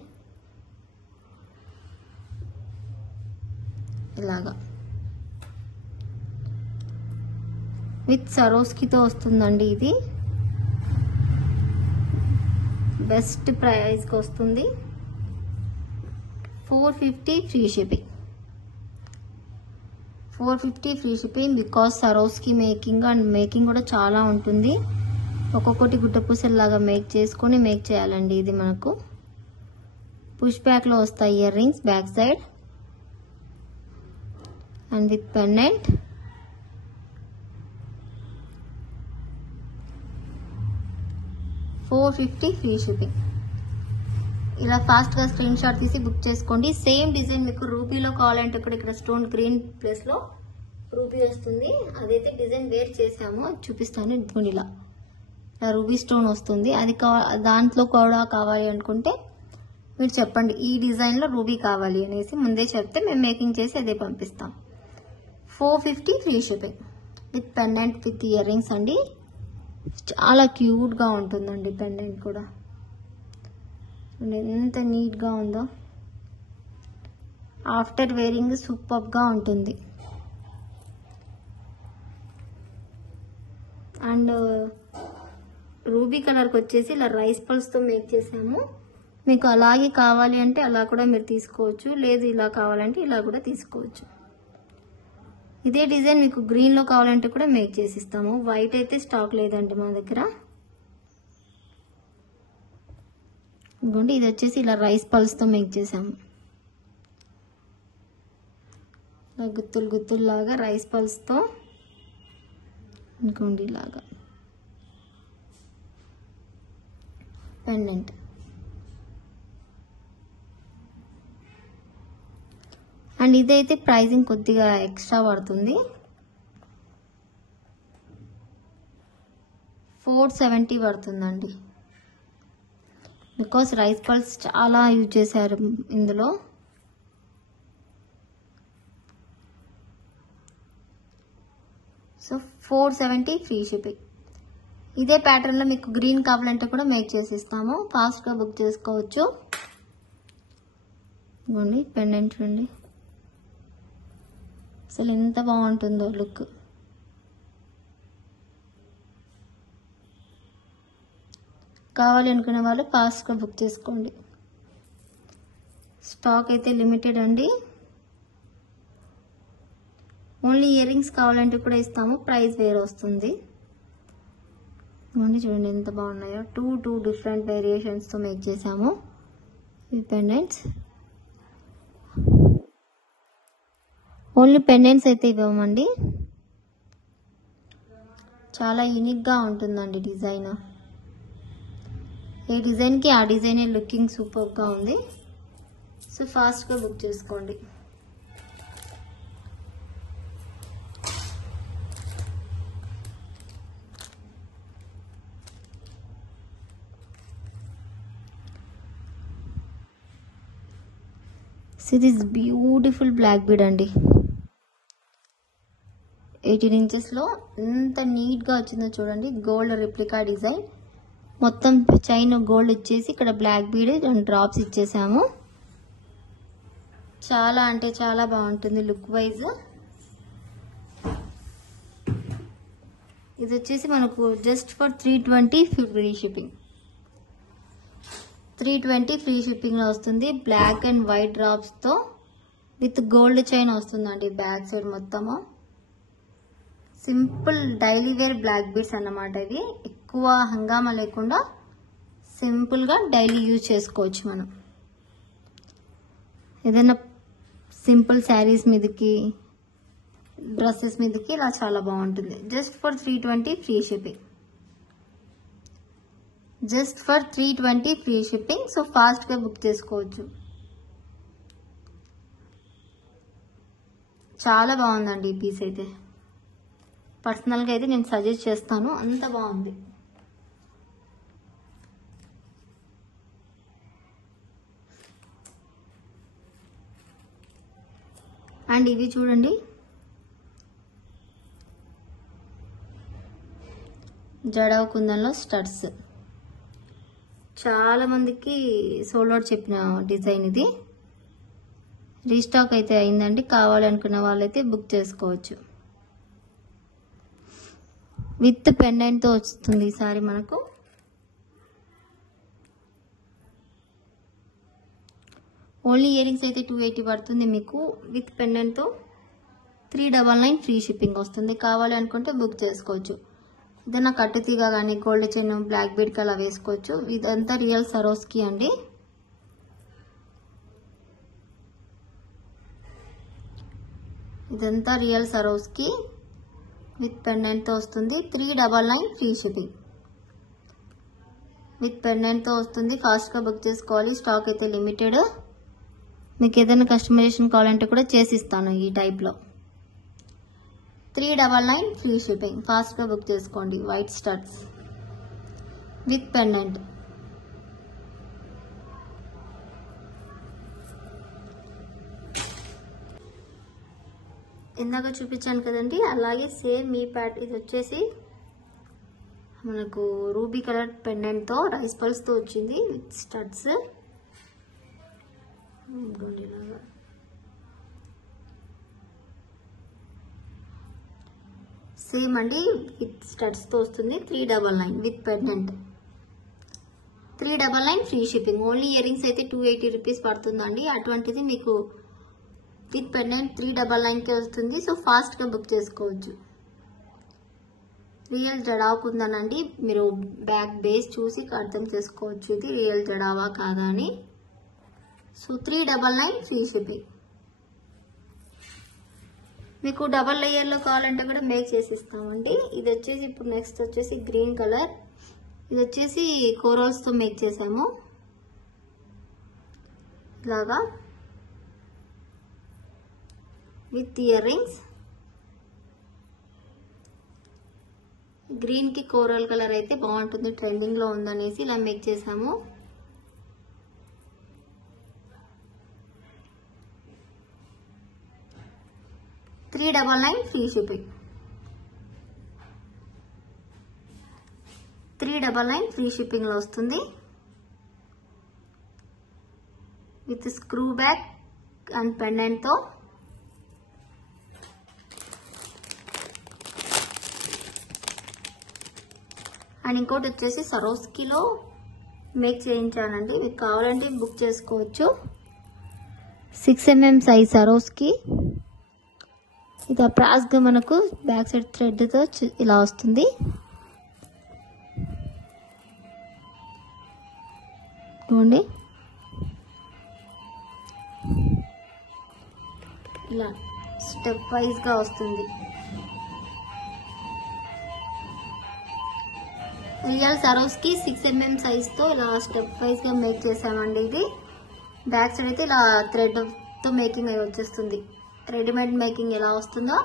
ఇలాగా విత్ సరోస్కితో వస్తుందండి. ఇది బెస్ట్ ప్రైస్కి వస్తుంది. 450 free shipping. 450 free shipping. Because సరోస్కి making కూడా చాలా ఉంటుంది. ఒక్కొక్కటి గుట్ట పూసల్లాగా మేక్ చేసుకొని మేక్ చేయాలండి. ఇది మనకు పుష్ బ్యాక్లో వస్తాయి ear rings back side and with pendant. $450 free shipping. ఇలా ఫాస్ట్గా స్క్రీన్ షాట్ తీసి బుక్ చేసుకోండి. సేమ్ డిజైన్ మీకు రూబీలో కావాలంటే కూడా ఇక్కడ స్టోన్ గ్రీన్ ప్లేస్లో రూబీ వస్తుంది. అదైతే డిజైన్ వేర్ చేసాము, చూపిస్తాను. ఇదిగోండి ఇలా రూబీ స్టోన్ వస్తుంది. అది దాంట్లో కూడా కావాలి అనుకుంటే మీరు చెప్పండి, ఈ డిజైన్లో రూబీ కావాలి అనేసి ముందే చెప్తే మేము మేకింగ్ చేసి అదే పంపిస్తాం. 450 free shipping with pendant with ear rings అండి. చాలా క్యూట్గా ఉంటుందండి పెండెంట్ కూడా. ఎంత నీట్గా ఉందో, ఆఫ్టర్ వేరింగ్ సూపర్గా ఉంటుంది. అండ్ రూబీ కలర్కి వచ్చేసి ఇలా రైస్ పల్స్తో మేక్ చేసాము. మీకు అలాగే కావాలి అంటే అలా కూడా మీరు తీసుకోవచ్చు, లేదు ఇలా కావాలంటే ఇలా కూడా తీసుకోవచ్చు. ఇదే డిజైన్ మీకు గ్రీన్లో కావాలంటే కూడా మేక్ చేసి ఇస్తాము. వైట్ అయితే స్టాక్ లేదండి మా దగ్గర. ఇదిగోండి, ఇది వచ్చేసి ఇలా రైస్ పల్స్తో మేక్ చేసాము. ఇలా గుత్తులు గుత్తుల్లాగా రైస్ పల్స్తో, ఇంకోండి ఇలాగా పెండెంట్. అండ్ ఇదైతే ప్రైజింగ్ కొద్దిగా ఎక్స్ట్రా పడుతుంది. 470 పడుతుందండి. బికాస్ రైస్ పల్స్ చాలా యూజ్ చేశారు ఇందులో. So 470 free shipping. ఇదే ప్యాటర్న్లో మీకు గ్రీన్ కావాలంటే కూడా మేక్ చేసి ఇస్తాము. ఫాస్ట్గా బుక్ చేసుకోవచ్చు. ఇవ్వండి పెండెంట్ చూడండి, అసలు ఎంత బాగుంటుందో లుక్. కావాలి అనుకునే వాళ్ళు ఫాస్ట్గా బుక్ చేసుకోండి. స్టాక్ అయితే లిమిటెడ్ అండి. ఓన్లీ ఇయర్ రింగ్స్ కావాలంటే కూడా ఇస్తాము, ప్రైస్ వేరే వస్తుంది. చూడండి ఎంత బాగున్నాయో. టూ డిఫరెంట్ వేరియేషన్స్తో మేక్ చేసాము ఈ పెండెంట్స్. ఓన్లీ పెండెంట్స్ అయితే ఇవ్వమండి. చాలా యూనిక్గా ఉంటుందండి డిజైన్. ఏ డిజైన్కి ఆ డిజైనే లుకింగ్ సూపర్గా ఉంది. సో ఫాస్ట్గా బుక్ చేసుకోండి. దిస్ బ్యూటిఫుల్ బ్లాక్ బీడ్ అండి. 18 ఇంచెస్లో ఎంత నీట్గా వచ్చిందో చూడండి. గోల్డ్ రిప్లికా డిజైన్, మొత్తం చైన్ గోల్డ్ ఇచ్చేసి ఇక్కడ బ్లాక్ బీడ్ అండ్ డ్రాప్స్ ఇచ్చేసాము. చాలా అంటే చాలా బాగుంటుంది లుక్ వైజ్. ఇది వచ్చేసి మనకు just for 320 free shipping. 320 free షిప్పింగ్లో వస్తుంది. బ్లాక్ అండ్ వైట్ డ్రాప్స్తో విత్ గోల్డ్ చైన్ వస్తుందండి బ్యాక్ సైడ్ మొత్తము. Simple daily wear black beads అన్నమాట. ఇది ఎక్కువ హంగామా లేకుండా సింపుల్ గా డైలీ యూజ్ చేసుకోవచ్చు మనం. ఏదైనా సింపుల్ శారీస్ మీదకి, డ్రెస్సెస్ మీదకి ఇలా చాలా బాగుంటుంది. Just for 320 free shipping. Just for 320 free shipping. So fast గా బుక్ చేసుకోవచ్చు. చాలా బాగుందండి ఈ పీస్ అయితే. పర్సనల్ గా అయితే నేను సజెస్ట్ చేస్తాను, అంత బాగుంది. అండ్ ఇవి చూడండి, జడవ కుందంలో స్టడ్స్. చాలా మందికి సోల్డ్ అవుట్ చెప్పిన డిజైన్ ఇది. రీస్టాక్ అయితే అయిందండి. కావాలి అనుకున్న వాళ్ళైతే బుక్ చేసుకోవచ్చు. విత్ పెండెంట్ తో వస్తుంది ఈసారి మనకు. ఓన్లీ ఇయర్ రింగ్స్ అయితే 280 పడుతుంది మీకు. విత్ పెండెంట్ తో 399 ఫ్రీ షిప్పింగ్ వస్తుంది. కావాలి అనుకుంటే బుక్ చేసుకోవచ్చు. ఏదైనా కట్టుతీగ కానీ, గోల్డ్ చైన్, బ్లాక్ బీడ్ అలా వేసుకోవచ్చు. ఇదంతా రియల్ సరోస్కి అండి. ఇదంతా రియల్ సరోస్కి విత్ పెండెంట్ తో వస్తుంది. 399 ఫ్రీ షిప్పింగ్. విత్ పెండెంట్ తో వస్తుంది. ఫాస్ట్ గా బుక్ చేసుకోవాలి. స్టాక్ అయితే లిమిటెడ్. మీకు ఏదైనా కస్టమైజేషన్ కావాలంటే కూడా చేసిస్తాను ఈ టైప్ లో. 399 ఫ్రీ షిప్పింగ్. ఫాస్ట్ గా బుక్ చేసుకోండి. White studs with pendant. ఇందాక చూపించాను కదండి, అలాగే సేమ్ ఈ ప్యాట్. ఇది వచ్చేసి మనకు రూబీ కలర్ పెండెంట్ తో రైస్ పల్స్ తో వచ్చింది విత్ స్టడ్స్. సేమ్ అండి, విత్ స్టడ్స్ తో వస్తుంది. 399 with pendant. 399 free shipping. Only ear rings అయితే 280 రూపీస్ పడుతుందండి. అటువంటిది మీకు విత్ పెండెంట్ 399 కే వస్తుంది. సో ఫాస్ట్ గా బుక్ చేసుకోవచ్చు. రియల్ జడావ్ కుందనండి. మీరు బ్యాక్ బేస్ చూసి అర్థం చేసుకోవచ్చు ఇది రియల్ జడావా కాదా అని. So 399 free shipping. మీకు డబల్ లేయర్ లో కావాలంటే కూడా మేక్ చేసిస్తామండి. ఇది వచ్చేసి ఇప్పుడు నెక్స్ట్ వచ్చేసి గ్రీన్ కలర్. ఇది వచ్చేసి కోరల్స్ తో మేక్ చేసాము ఇలాగా విత్ ఇయర్ రింగ్స్. గ్రీన్ కి కోరల్ కలర్ అయితే బాగుంటుంది, ట్రెండింగ్ లో ఉందనేసి ఇలా మేక్ చేసాము. $399 ఫ్రీ షిప్పింగ్. 399 ఫ్రీ షిప్పింగ్ లో వస్తుంది. With screw back and pendant తో. అండ్ ఇంకోటి వచ్చేసి సరోస్కిలో మేక్ చేయించానండి. మీకు కావాలంటే బుక్ చేసుకోవచ్చు. 6mm size సరోస్కి. ఇది అప్రాక్స్గా మనకు బ్యాక్ సైడ్ థ్రెడ్ తో ఇలా వస్తుంది. చూడండి, ఇలా స్టెప్ వైజ్ గా వస్తుంది. రియల్ సరోస్కి 6mm సైజ్ తో ఇలా స్టెప్ వైజ్ గా మేక్ చేసామండి. ఇది బ్యాక్ సైడ్ అయితే ఇలా థ్రెడ్ తో మేకింగ్ అయి వచ్చేస్తుంది. రెడీమేడ్ మేకింగ్ ఎలా వస్తుందో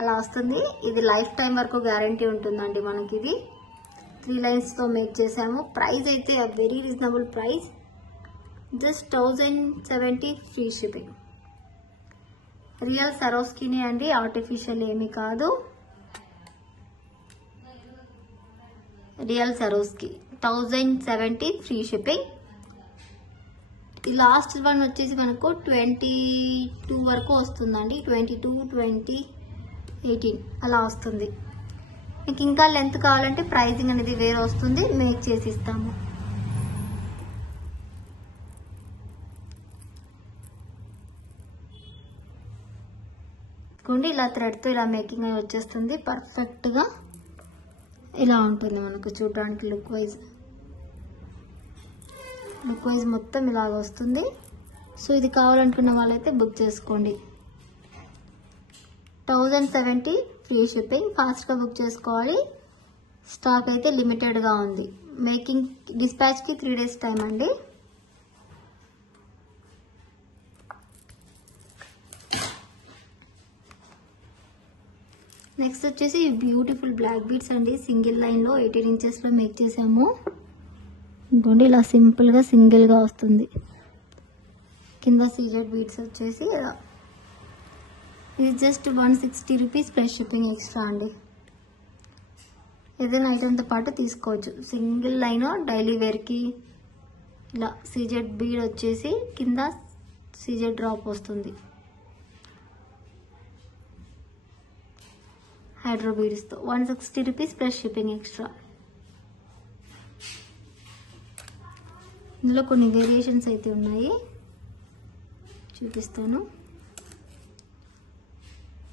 అలా వస్తుంది. ఇది లైఫ్ టైం వరకు గ్యారంటీ ఉంటుందండి మనకి. ఇది 3 లైన్స్ తో మేక్ చేసాము. ప్రైస్ అయితే very reasonable price. Just 1070 free shipping. Real సరోస్కిని అండి, ఆర్టిఫిషియల్ ఏమీ కాదు. Real Swarovski 1070 free shipping. ఈ లాస్ట్ వన్ వచ్చేసి మనకు 22 వరకు వస్తుందండి. 22, 20, 18 అలా వస్తుంది. మీకు ఇంకా లెంత్ కావాలంటే ప్రైజింగ్ అనేది వేరే వస్తుంది, మేక్ చేసి ఇస్తాము. కొండి ఇలా థ్రెడ్తో ఇలా మేకింగ్ అయి వచ్చేస్తుంది. పర్ఫెక్ట్గా ఇలా ఉంటుంది మనకు చూడడానికి లుక్ వైజ్ మొత్తం ఇలాగ వస్తుంది. సో ఇది కావాలనుకున్న వాళ్ళైతే బుక్ చేసుకోండి. 1070 ఫ్రీ షిప్పింగ్. ఫాస్ట్గా బుక్ చేసుకోవాలి. స్టాక్ అయితే లిమిటెడ్గా ఉంది. మేకింగ్ డిస్పాచ్కి 3 days టైం అండి. నెక్స్ట్ వచ్చేసి బ్యూటిఫుల్ బ్లాక్ బీడ్స్ అండి. సింగిల్ లైన్లో 18 inchesలో మేక్ చేసాము. ఇంకోండి ఇలా సింపుల్గా సింగిల్గా వస్తుంది. కింద సీజెడ్ బీడ్స్ వచ్చేసి ఇది just 160 rupees plus shipping extra అండి. ఏదైనా ఐటెంతో పాటు తీసుకోవచ్చు. సింగిల్ లైన్ డైలీ వేర్కి ఇలా సీజెడ్ బీడ్ వచ్చేసి కింద సీజెడ్ డ్రాప్ వస్తుంది హైడ్రో బీడ్స్తో. 160 రూపీస్ ప్లస్ షిప్పింగ్ ఎక్స్ట్రా. ఇందులో కొన్ని వేరియేషన్స్ అయితే ఉన్నాయి, చూపిస్తాను.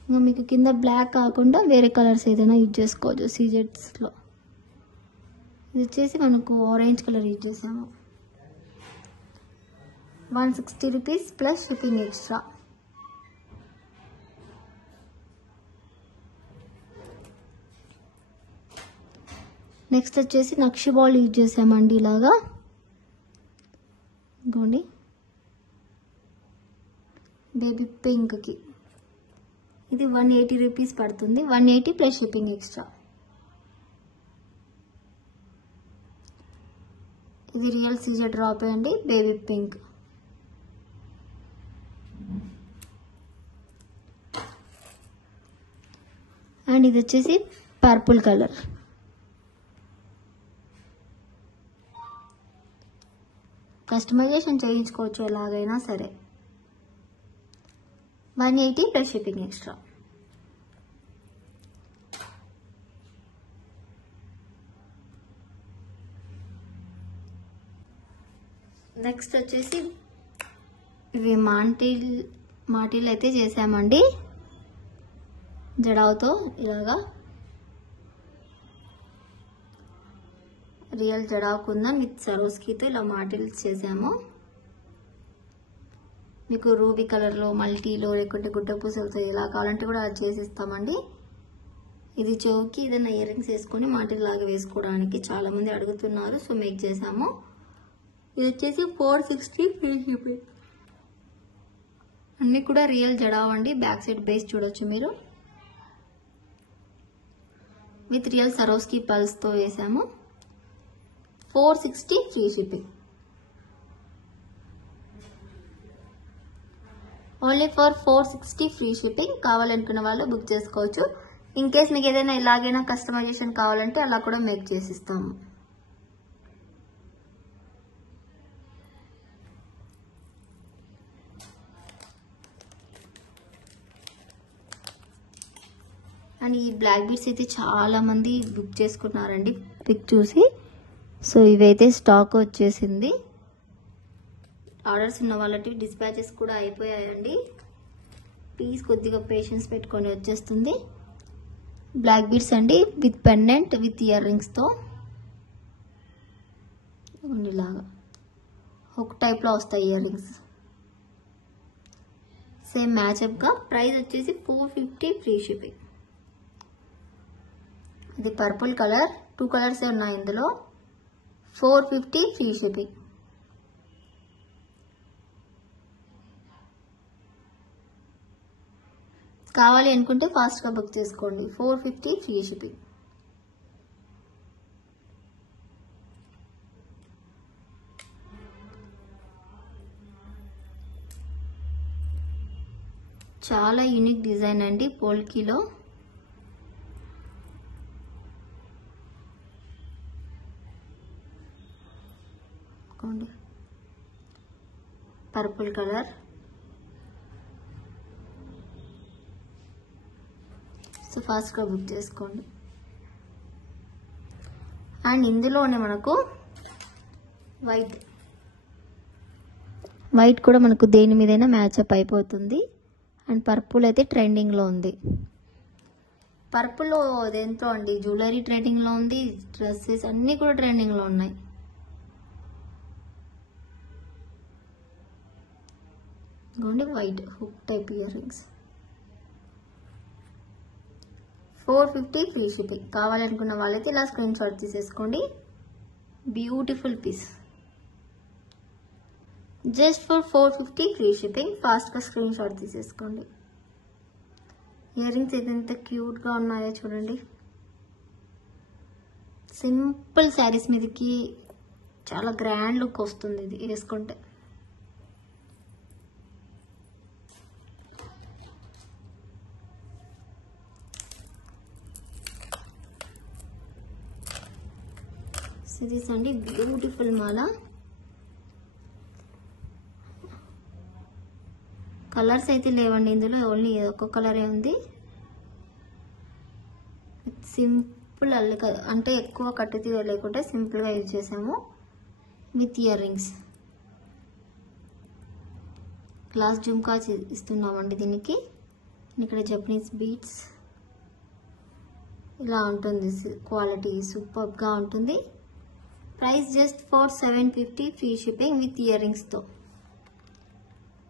ఇంకా మీకు కింద బ్లాక్ కాకుండా వేరే కలర్స్ ఏదైనా యూజ్ చేసుకోవచ్చు సీజెడ్స్లో. ఇది వచ్చేసి మనకు ఆరెంజ్ కలర్ యూజ్ చేసాము. 160 rupees plus shipping extra. Next వచ్చేసి నక్షి బాల్ యూజ్ చేసామండి. ఇలాగా ఇంకోండి బేబీ పింక్కి ఇది 180 రూపీస్ పడుతుంది. 180 ప్లస్ షిప్పింగ్ ఎక్స్ట్రా. ఇది రియల్ సీజర్ డ్రాప్ అండి, బేబీ పింక్. అండ్ ఇది వచ్చేసి పర్పుల్ కలర్. కస్టమైజేషన్ చేయించుకోవచ్చు ఎలాగైనా సరే. 180 ప్లస్ షిప్పింగ్ ఎక్స్ట్రా. నెక్స్ట్ వచ్చేసి ఇవి మాటిల్ అయితే చేసామండి జడావుతో. ఇలాగా రియల్ జడావ్ కుందన్ విత్ సరోస్కీతో ఇలా మాటిల్స్ చేసాము. మీకు రూబీ కలర్లో, మల్టీలో, లేకుంటే గుడ్డ పూసలతో ఎలా కావాలంటే కూడా అది చేసి ఇస్తామండి. ఇది చెవుకి ఏదైనా ఇయర్ రింగ్స్ వేసుకొని మాటిల్ లాగా వేసుకోవడానికి చాలా మంది అడుగుతున్నారు, సో మేక్ చేసాము. ఇది వచ్చేసి 460 ఫ్రీ షిప్పింగ్. అన్ని కూడా రియల్ జడావ్ అండి. బ్యాక్ సైడ్ బేస్ చూడొచ్చు మీరు. విత్ రియల్ సరోస్కీ పల్స్తో వేసాము. 460 free shipping. Only for 460 free shipping. కావాలనుకున్న వాళ్ళు బుక్ చేసుకోవచ్చు. ఇన్ కేస్ మీకు ఏదైనా ఎలాగైనా కస్టమైజేషన్ కావాలంటే అలా కూడా మేక్ చేసి ఇస్తాము. అండ్ ఈ బ్లాక్ బీడ్స్ అయితే చాలా మంది బుక్ చేసుకున్నారండి పిక్ చూసి. సో ఇవైతే స్టాక్ వచ్చేసింది. ఆర్డర్స్ ఉన్న వాళ్ళకి డిస్పాచెస్ కూడా అయిపోయాయండి. ప్లీజ్ కొద్దిగా పేషెన్స్ పెట్టుకొని వచ్చేస్తుంది. బ్లాక్ బీడ్స్ అండి విత్ పెండెంట్ విత్ ఇయర్ రింగ్స్తో ఇలాగా ఒక టైప్లో వస్తాయి ఇయర్ రింగ్స్. సేమ్ మ్యాచ్అప్గా. ప్రైస్ వచ్చేసి 450 ఫ్రీ షిప్పింగ్. ఇది పర్పుల్ కలర్. 2 కలర్స్ ఉన్నాయి ఇందులో. 450 ఫ్రీ షిప్పింగ్. కావాలి అనుకుంటే ఫాస్ట్గా బుక్ చేసుకోండి. 450 ఫ్రీ షిప్పింగ్. చాలా యూనిక్ డిజైన్ అండి పోల్కీలో. Purple colour. సో ఫాస్ట్గా బుక్ చేసుకోండి. అండ్ ఇందులోనే మనకు వైట్ కూడా మనకు దేని మీదైనా మ్యాచ్అప్ అయిపోతుంది. అండ్ పర్పుల్ అయితే ట్రెండింగ్లో ఉంది. పర్పుల్లో దేంతో అండి, జ్యువెలరీ ట్రెండింగ్లో ఉంది, డ్రెస్సెస్ అన్నీ కూడా ట్రెండింగ్లో ఉన్నాయి. ఇదిగోండి white hook type earrings 450 free shipping. కావాలనుకున్న వాళ్ళైతే ఇలా స్క్రీన్ షాట్ తీసేసుకోండి. Beautiful piece just for 450 free shipping. ఫాస్ట్గా స్క్రీన్ షాట్ తీసేసుకోండి. ఇయర్ రింగ్స్ ఎంత క్యూట్గా ఉన్నాయో చూడండి. సింపుల్ శారీస్ మీదకి చాలా గ్రాండ్ లుక్ వస్తుంది ఇది వేసుకుంటే. సిరీస్ అండి, బ్యూటిఫుల్ మాల. కలర్స్ అయితే లేవండి ఇందులో, ఓన్లీ ఒక్క కలరే ఉంది. సింపుల్ అల్లిక అంటే ఎక్కువ కట్టుతీగ లేకుండా సింపుల్గా యూజ్ చేసాము. With earrings glass jhumka ఇస్తున్నామండి దీనికి. ఇక్కడ జపనీస్ బీట్స్ ఇలా ఉంటుంది. క్వాలిటీ సూపర్గా ఉంటుంది. Price just for 750 free shipping with year రింగ్స్తో.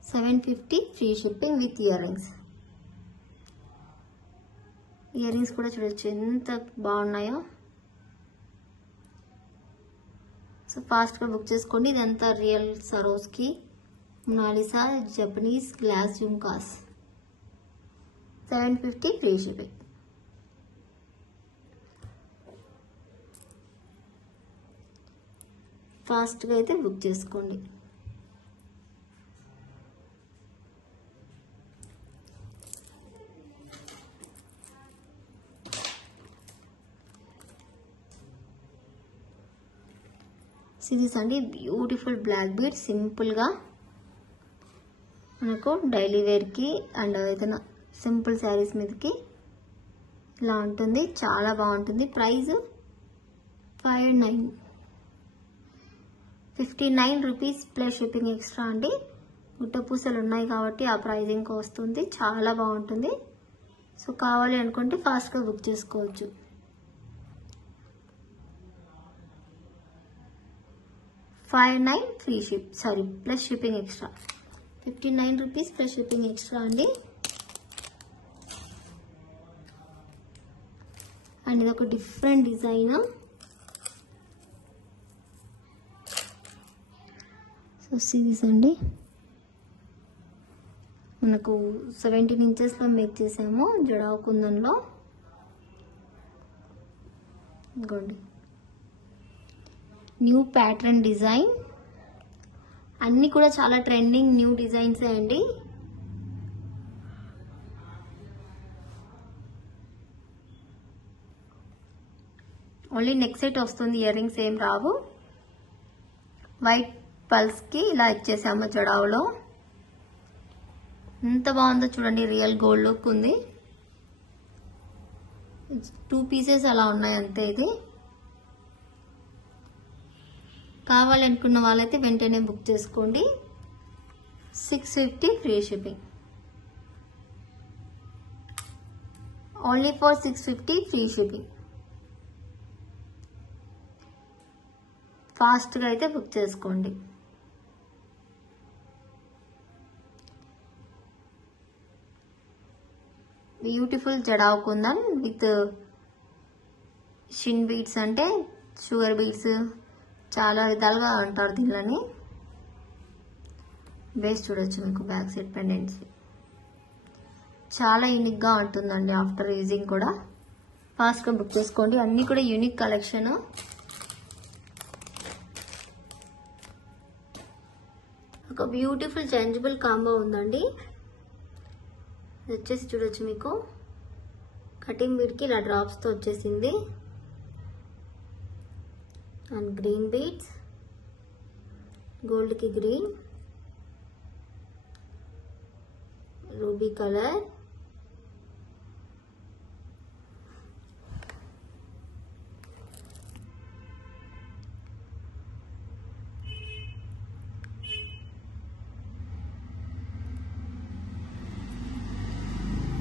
750 free shipping with earrings. Earrings కూడా చూడొచ్చు ఎంత బాగున్నాయో. సో ఫాస్ట్గా బుక్ చేసుకోండి. ఇదంతా real Swarovski Mona Lisa Japanese glass jhumkas. 750 free shipping. ఫాస్ట్గా అయితే బుక్ చేసుకోండి. సిరీస్ అండి, బ్యూటిఫుల్ బ్లాక్ బీడ్. సింపుల్గా మనకు డైలీ వేర్కి అండ్ ఏదైనా సింపుల్ శారీస్ మీదకి ఇలా ఉంటుంది. చాలా బాగుంటుంది. Price 59 rupees plus shipping extra అండి. గుట్ట పూసలు ఉన్నాయి కాబట్టి ఆ ప్రైజింగ్కి వస్తుంది. చాలా బాగుంటుంది. సో కావాలి అనుకుంటే ఫాస్ట్గా బుక్ చేసుకోవచ్చు. Free ship plus shipping extra. 59 rupees plus shipping extra అండి. అండ్ ఇది ఒక డిఫరెంట్ డిజైన్. సో సిరీస్ అండి, మనకు 17 ఇంచెస్లో మేక్ చేసాము జడావు కుందన్లో. ఇదిగోండి న్యూ ప్యాటర్న్ డిజైన్. అన్నీ కూడా చాలా ట్రెండింగ్ న్యూ డిజైన్స్ అండి. ఓన్లీ నెక్ సెట్ వస్తుంది, ఇయర్ రింగ్స్ ఏం రావు. వైట్ పల్స్కి ఇలా ఇచ్చేసాము జడావులో. ఎంత బాగుందో చూడండి, రియల్ గోల్డ్ లుక్ ఉంది. 2 పీసెస్ అలా ఉన్నాయి అంతే. ఇది కావాలనుకున్న వాళ్ళైతే వెంటనే బుక్ చేసుకోండి. 650 free shipping. Only for 650 free shipping. ఫాస్ట్గా అయితే బుక్ చేసుకోండి. Beautiful jadau kundan with Shin beads, అంటే షుగర్ బీడ్స్, చాలా విధాలుగా అంటారు దీనిని. బేస్ చూడొచ్చు మీకు, బ్యాక్ సైడ్ పెండెంట్స్ చాలా యూనిక్గా ఉంటుందండి ఆఫ్టర్ యూజింగ్ కూడా. ఫాస్ట్గా బుక్ చేసుకోండి. అన్నీ కూడా యూనిక్ కలెక్షన్. ఒక బ్యూటిఫుల్ చేంజబుల్ కాంబో ఉందండి. వచ్చేసి చూడొచ్చు మీకు, కటింగ్ బీడ్కి ఇలా డ్రాప్స్తో వచ్చేసింది. అండ్ గ్రీన్ బీడ్స్, గోల్డ్కి గ్రీన్, రూబీ కలర్,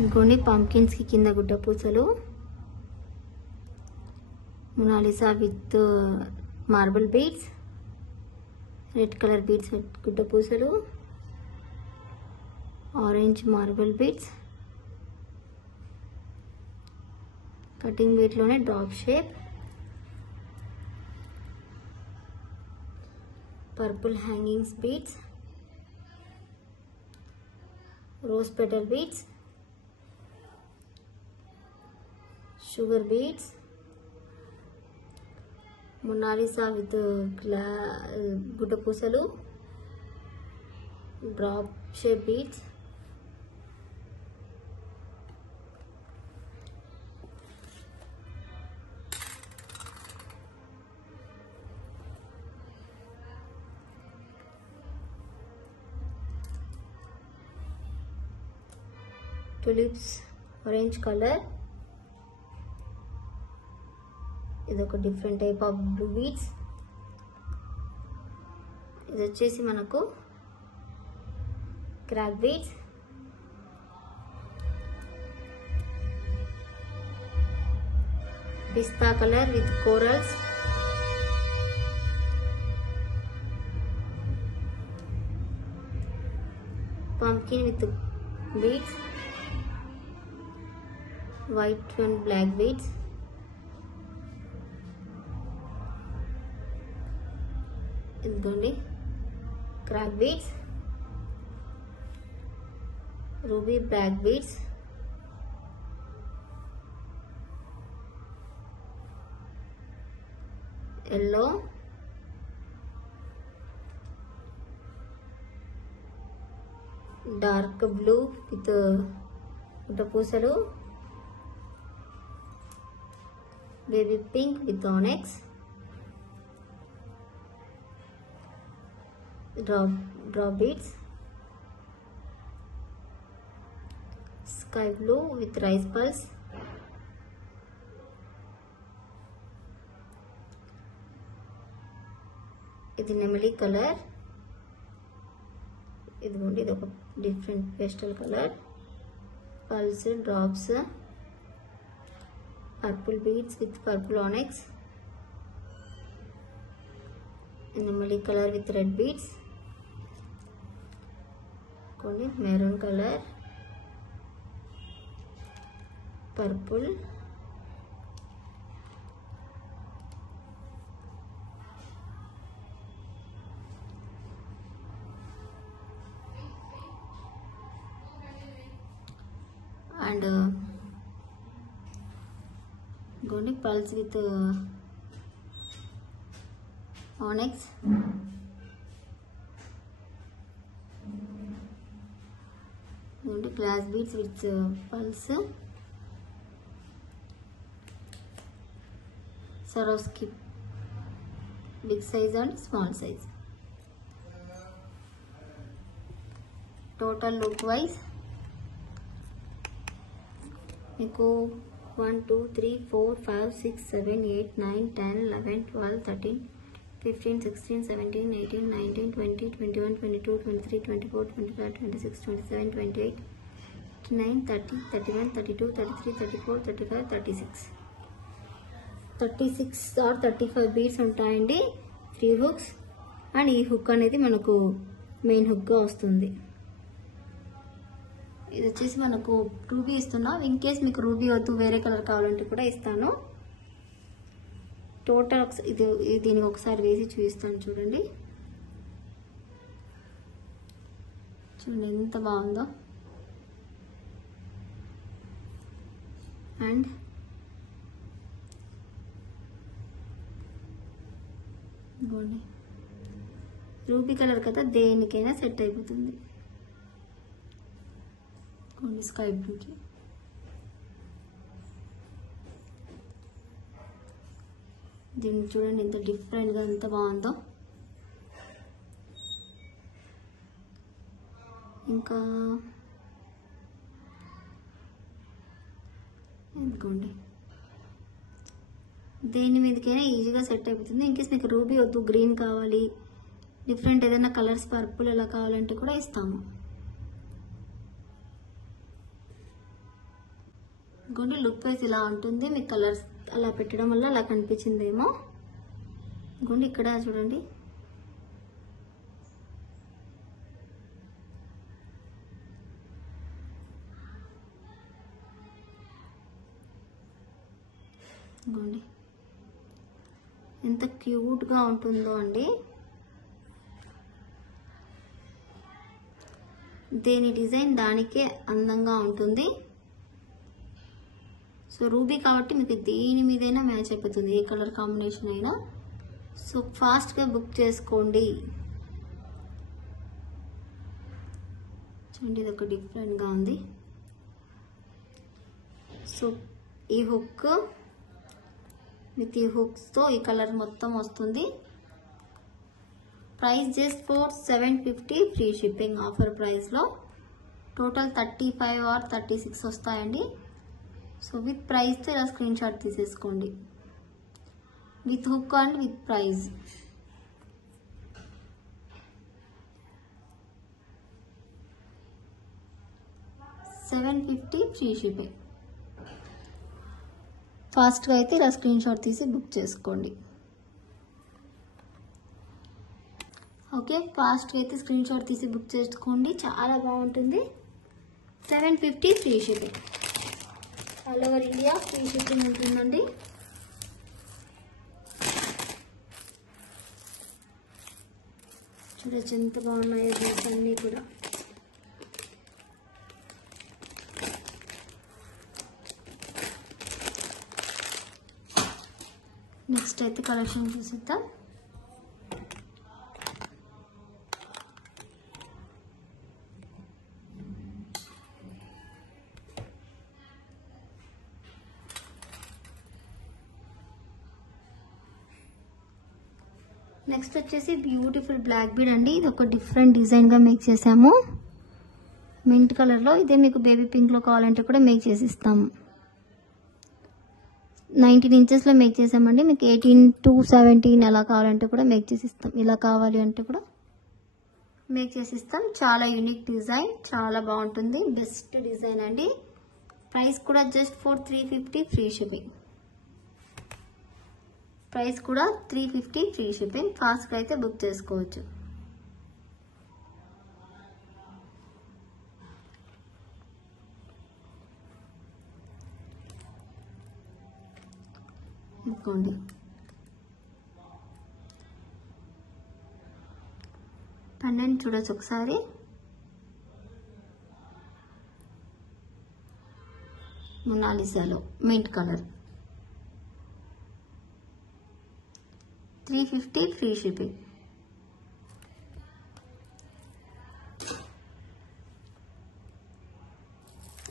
ఇంకోండి పంకిన్స్కి కింద గుడ్డ పూసలు, Mona Lisa with marble beads, red colour beads గుడ్డ పూసలు, ఆరెంజ్ మార్బుల్ బీడ్స్, కటింగ్ బీట్లోనే drop shape, purple hangings beads, rose petal beads, sugar beads, Mona Lisa with గుడ్డ పూసలు, drop shape beads, tulips orange color. ఇది ఒక different type of blue beads. ఇది వచ్చేసి మనకు క్రాక్ బీడ్స్, పిస్తా colour with corals, pumpkin with beads, white and black beads, ఇదిగోండి crack beads, ruby black beads, yellow, dark blue with గుడ్డ పూసలు, baby pink with onyx, drop beads, sky blue with rice pulse, ఇది నెమలి colour, ఇదిగోండి ఇది ఒక different pastel colour, pulse drops, purple beads with purple onyx, nemali color with red beads, koni maroon color, purple, and goni pulse with onyx, goni glass beads with pulse, Swarovski big size and small size. Total look wise మీకు 1 2 3 4 5 6 7 8 9 10 11 12 13 15 16 17 18 19 20 21 22 23 24 25 26 27 28 29 30 31 32 33 34 35 36 36 or 35 beads ఉంటాయండి. 3 hooks and ఈ hook అనేది మనకు main హుక్గా వస్తుంది. ఇది వచ్చేసి మనకు ruby ఇస్తున్నాం. ఇన్ కేస్ మీకు రూబీ వద్దు వేరే కలర్ కావాలంటే కూడా ఇస్తాను. టోటల్ ఇది దీనికి ఒకసారి వేసి చూపిస్తాను చూడండి. చూడండి ఎంత బాగుందో. అండ్ ఇదిగోండి రూబీ కలర్ కదా దేనికైనా సెట్ అయిపోతుంది. స్కై బ్లూకి దీన్ని చూడండి ఎంత డిఫరెంట్గా ఎంత బాగుందో. ఇంకా ఎందుకోండి దేని మీదకైనా ఈజీగా సెట్ అయిపోతుంది. ఇన్కేస్ మీకు రూబీ వద్దు గ్రీన్ కావాలి డిఫరెంట్ ఏదైనా కలర్స్ పర్పుల్ ఎలా కావాలంటే కూడా ఇస్తాము. గుండి లుక్ వైజ్ ఇలా ఉంటుంది. మీకు కలర్స్ అలా పెట్టడం వల్ల అలా కనిపించిందేమో. గుండి ఇక్కడ చూడండి, గుండి ఎంత క్యూట్గా ఉంటుందో అండి. దేని డిజైన్ దానికే అందంగా ఉంటుంది. సో రూబీ కాబట్టి మీకు దేని మీదైనా మ్యాచ్ అయిపోతుంది, ఏ కలర్ కాంబినేషన్ అయినా. సో ఫాస్ట్గా బుక్ చేసుకోండి. చూడండి ఇది ఒక డిఫరెంట్గా ఉంది. సో ఈ హుక్ విత్ ఈ హుక్స్తో ఈ కలర్ మొత్తం వస్తుంది. Price just for 750 free shipping offer ప్రైస్లో. టోటల్ 35 ఆర్ 36 వస్తాయండి. సో విత్ ప్రైస్తో ఇలా స్క్రీన్ షాట్ తీసేసుకోండి, with hook and with price. $750 free shipping. ఫాస్ట్గా అయితే ఇలా స్క్రీన్ షాట్ తీసి బుక్ చేసుకోండి. ఓకే, ఫాస్ట్గా అయితే స్క్రీన్ షాట్ తీసి బుక్ చేసుకోండి, చాలా బాగుంటుంది. 750 free shipping. All over India free shipping ఉంటుందండి. చూడొచ్చు ఎంత బాగున్నాయో డ్రెస్ అన్నీ కూడా. నెక్స్ట్ అయితే కలెక్షన్ చూసిద్దాం. నెక్స్ట్ వచ్చేసి బ్యూటిఫుల్ బ్లాక్ బీడ్ అండి. ఇది ఒక డిఫరెంట్ డిజైన్గా మేక్ చేసాము, మింట్ కలర్లో. ఇదే మీకు బేబీ పింక్లో కావాలంటే కూడా మేక్ చేసి ఇస్తాము. 19 ఇంచెస్లో మేక్ చేసామండి. మీకు 18 to 17 ఎలా కావాలంటే కూడా మేక్ చేసి ఇస్తాం. ఇలా కావాలి అంటే కూడా మేక్ చేసి ఇస్తాం. చాలా యూనిక్ డిజైన్, చాలా బాగుంటుంది, బెస్ట్ డిజైన్ అండి. ప్రైస్ కూడా just for 350 free shipping. Price కూడా 350 ఫ్రీ షిప్పింగ్. ఫాస్ట్గా అయితే బుక్ చేసుకోవచ్చు. ఇదిగోండి, పన్నెండు చూడొచ్చు ఒకసారి. మొనాలిసాలో మింట్ కలర్. 350 free shipping.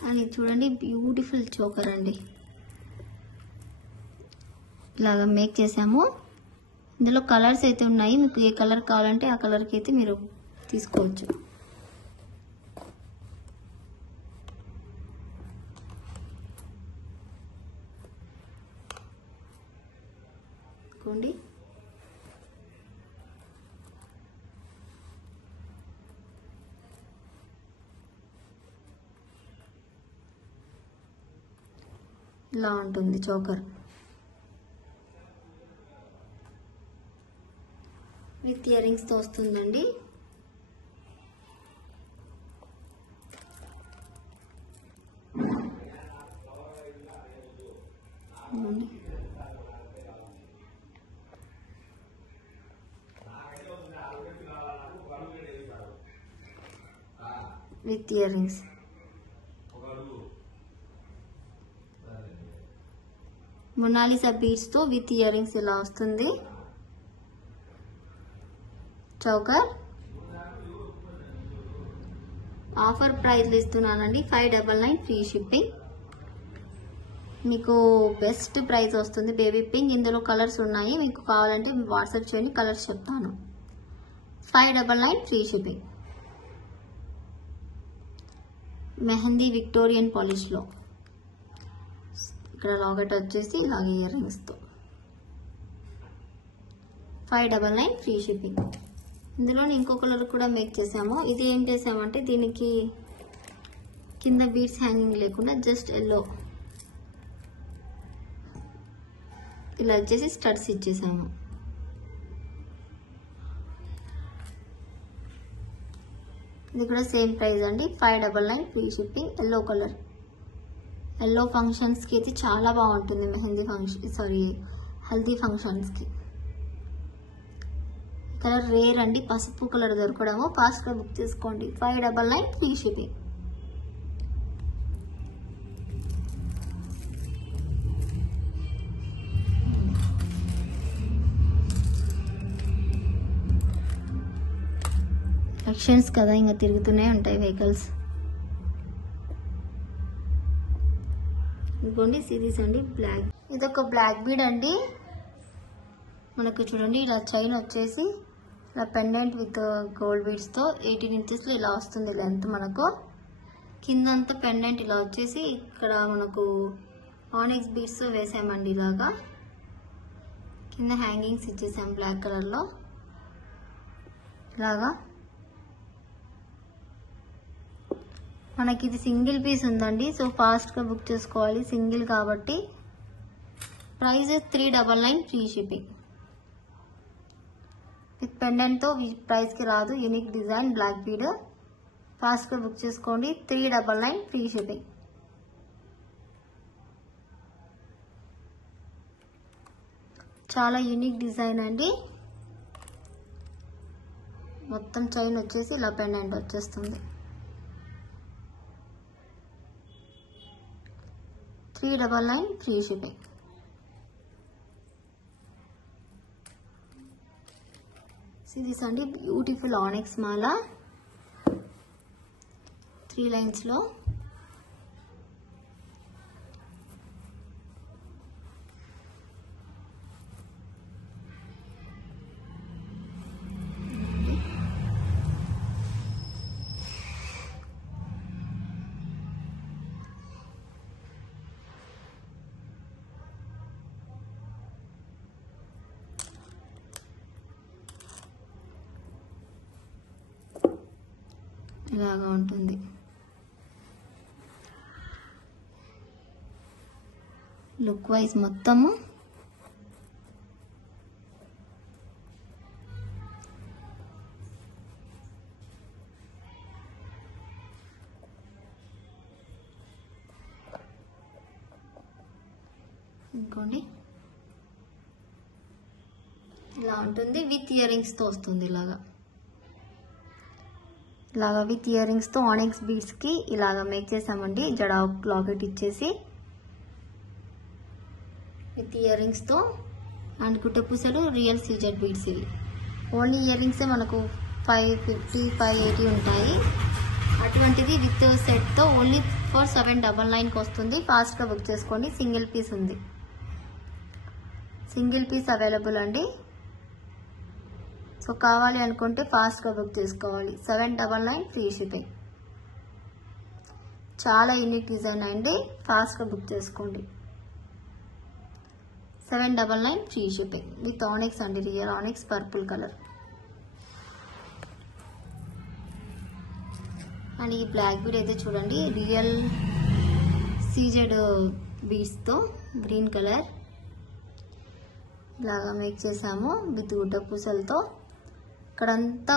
అది చూడండి బ్యూటిఫుల్ చోకర్ అండి. ఇలాగా మేక్ చేసాము. ఇందులో కలర్స్ అయితే ఉన్నాయి, మీకు ఏ కలర్ కావాలంటే ఆ కలర్కి అయితే మీరు తీసుకోవచ్చు. చూడండి ఇలా ఉంటుంది చోకర్. విత్ ఇయర్ రింగ్స్తో వస్తుందండి. With earrings. మొనాలిసా బీడ్స్తో విత్ ఇయర్ రింగ్స్ ఇలా వస్తుంది చౌకర్. ఆఫర్ ప్రైస్లో ఇస్తున్నానండి, 599 ఫ్రీ షిప్పింగ్. మీకు బెస్ట్ ప్రైస్ వస్తుంది. బేబీ పింక్, ఇందులో కలర్స్ ఉన్నాయి, మీకు కావాలంటే వాట్సాప్ చేయండి, కలర్స్ చెప్తాను. 599 ఫ్రీ షిప్పింగ్. మెహందీ విక్టోరియన్ పాలిష్లో ఇక్కడ లాకెట్ వచ్చేసి ఇలాగే ఇయర్ రింగ్స్తో 599 ఫ్రీ షిప్పింగ్. ఇందులో ఇంకో కలర్ కూడా మేక్ చేసాము. ఇది ఏం చేసామంటే దీనికి కింద బీడ్స్ హ్యాంగింగ్ లేకుండా జస్ట్ ఎల్లో ఇలా వచ్చేసి స్టడ్స్ ఇచ్చేసాము. ఇది కూడా సేమ్ ప్రైస్ అండి, 599 free shipping. Yellow colour, yellow ఫంక్షన్స్కి అయితే చాలా బాగుంటుంది. మెహందీ ఫంక్షన్ హల్దీ ఫంక్షన్స్కి. కలర్ రేర్ అండి, పసుపు కలర్ దొరకడము. ఫాస్ట్గా బుక్ చేసుకోండి. 599 ఫ్రీ షిప్పింగ్. ఎలక్షన్స్ కదా, ఇంకా తిరుగుతూనే ఉంటాయి వెహికల్స్. ఇదిగోండి సిరీస్ అండి, బ్లాక్. ఇదొక బ్లాక్ బీడ్ అండి. మనకు చూడండి ఇలా చైన్ వచ్చేసి ఇలా పెండెంట్ విత్ గోల్డ్ బీడ్స్తో 18 ఇంచెస్లో ఇలా వస్తుంది లెంత్. మనకు కిందంతా పెండెంట్ ఇలా వచ్చేసి ఇక్కడ మనకు ఆనిక్స్ బీడ్స్ వేసామండి. ఇలాగా కింద హ్యాంగింగ్స్ ఇచ్చేసాం బ్లాక్ కలర్లో. ఇలాగా మనకి ఇది సింగిల్ పీస్ ఉందండి, సో ఫాస్ట్గా బుక్ చేసుకోవాలి. సింగిల్ కాబట్టి. Price 399 free shipping. విత్ పెండెంట్తో ప్రైస్కి రాదు. Unique design black bead. ఫాస్ట్గా బుక్ చేసుకోండి. 399 ఫ్రీ షిప్పింగ్. చాలా యూనిక్ డిజైన్ అండి. మొత్తం చైన్ వచ్చేసి ఇలా పెండెంట్ వచ్చేస్తుంది. 399 ఫ్రీ షిప్పింగ్. సిరీస్ అండి, బ్యూటిఫుల్ ఆనిక్స్ మాల 3 లైన్స్లో. ఇలాగా ఉంటుంది. లుక్ వైజ్ మొత్తము ఇంకోండి ఇలా ఉంటుంది. విత్ ఇయర్ రింగ్స్తో వస్తుంది. ఇలాగా విత్ ఇయర్ రింగ్స్తో ఆనిక్స్ బీడ్స్కి ఇలాగా మేక్ చేసామండి. జడా లాకెట్ ఇచ్చేసి విత్ ఇయర్ రింగ్స్తో అండ్ గుట్టపూసలు రియల్ సీజెడ్ బీడ్స్. ఇవి ఓన్లీ ఇయర్ రింగ్సే మనకు 550 580 ఉంటాయి. అటువంటిది విత్ సెట్తో ఓన్లీ ఫర్ 799కి వస్తుంది. ఫాస్ట్గా బుక్ చేసుకోండి. సింగిల్ పీస్ ఉంది. సింగిల్ పీస్ అవైలబుల్ అండి. సో కావాలి అనుకుంటే ఫాస్ట్గా బుక్ చేసుకోవాలి. 799 ఫ్రీ షిప్పింగ్. చాలా యూనిక్ డిజైన్ అండి. ఫాస్ట్గా బుక్ చేసుకోండి. 799 ఫ్రీ షిప్పింగ్ విత్ ఆనిక్స్ అండి, real onyx purple colour. And ఈ బ్లాక్ బీడ్ అయితే చూడండి, రియల్ సీజెడ్ బీడ్స్తో గ్రీన్ కలర్ ఇలాగా మేక్ చేసాము విత్ గుడ్డ పూసలతో. ఇక్కడంతా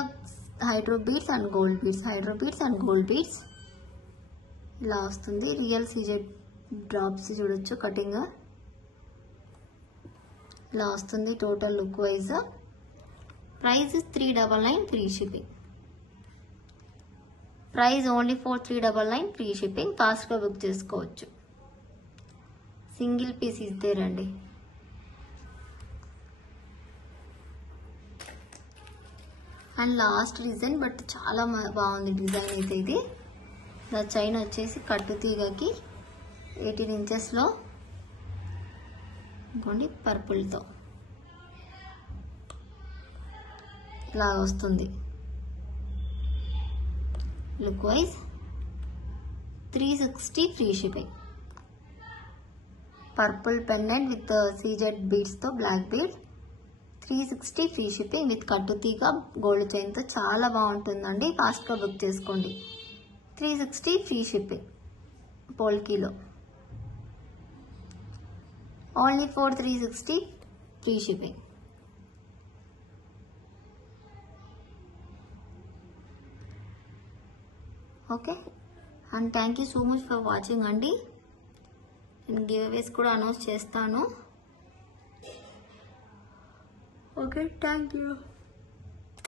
hydro beads and gold beads, hydro beads and gold beads ఇలా వస్తుంది. రియల్ సీజెడ్ డ్రాప్స్ చూడొచ్చు, కటింగ్ ఇలా వస్తుంది total look wise. Price 399 free shipping. Price only for 399 free shipping. ఫాస్ట్గా బుక్ చేసుకోవచ్చు. సింగిల్ పీస్ ఇస్తారండి. అండ్ లాస్ట్ డిజైన్, బట్ చాలా బాగుంది డిజైన్ అయితే. ఇది చైన్ వచ్చేసి కట్టు తీగకి 18 ఇంచెస్లో ఇంకోండి పర్పుల్తో ఇలా వస్తుంది. Look wise 360 free shipping. Purple pendant with CZ బీడ్స్తో black bead. 360 free shipping with కట్టు తీగ గోల్డ్ చైన్తో చాలా బాగుంటుందండి. ఫాస్ట్గా బుక్ చేసుకోండి. 360 ఫ్రీ షిప్పింగ్. పోల్కీలో only for 360 free shipping. Okay, and thank you so much for watching అండి. నేను గివ్ అవేస్ కూడా అనౌన్స్ చేస్తాను. Okay, thank you.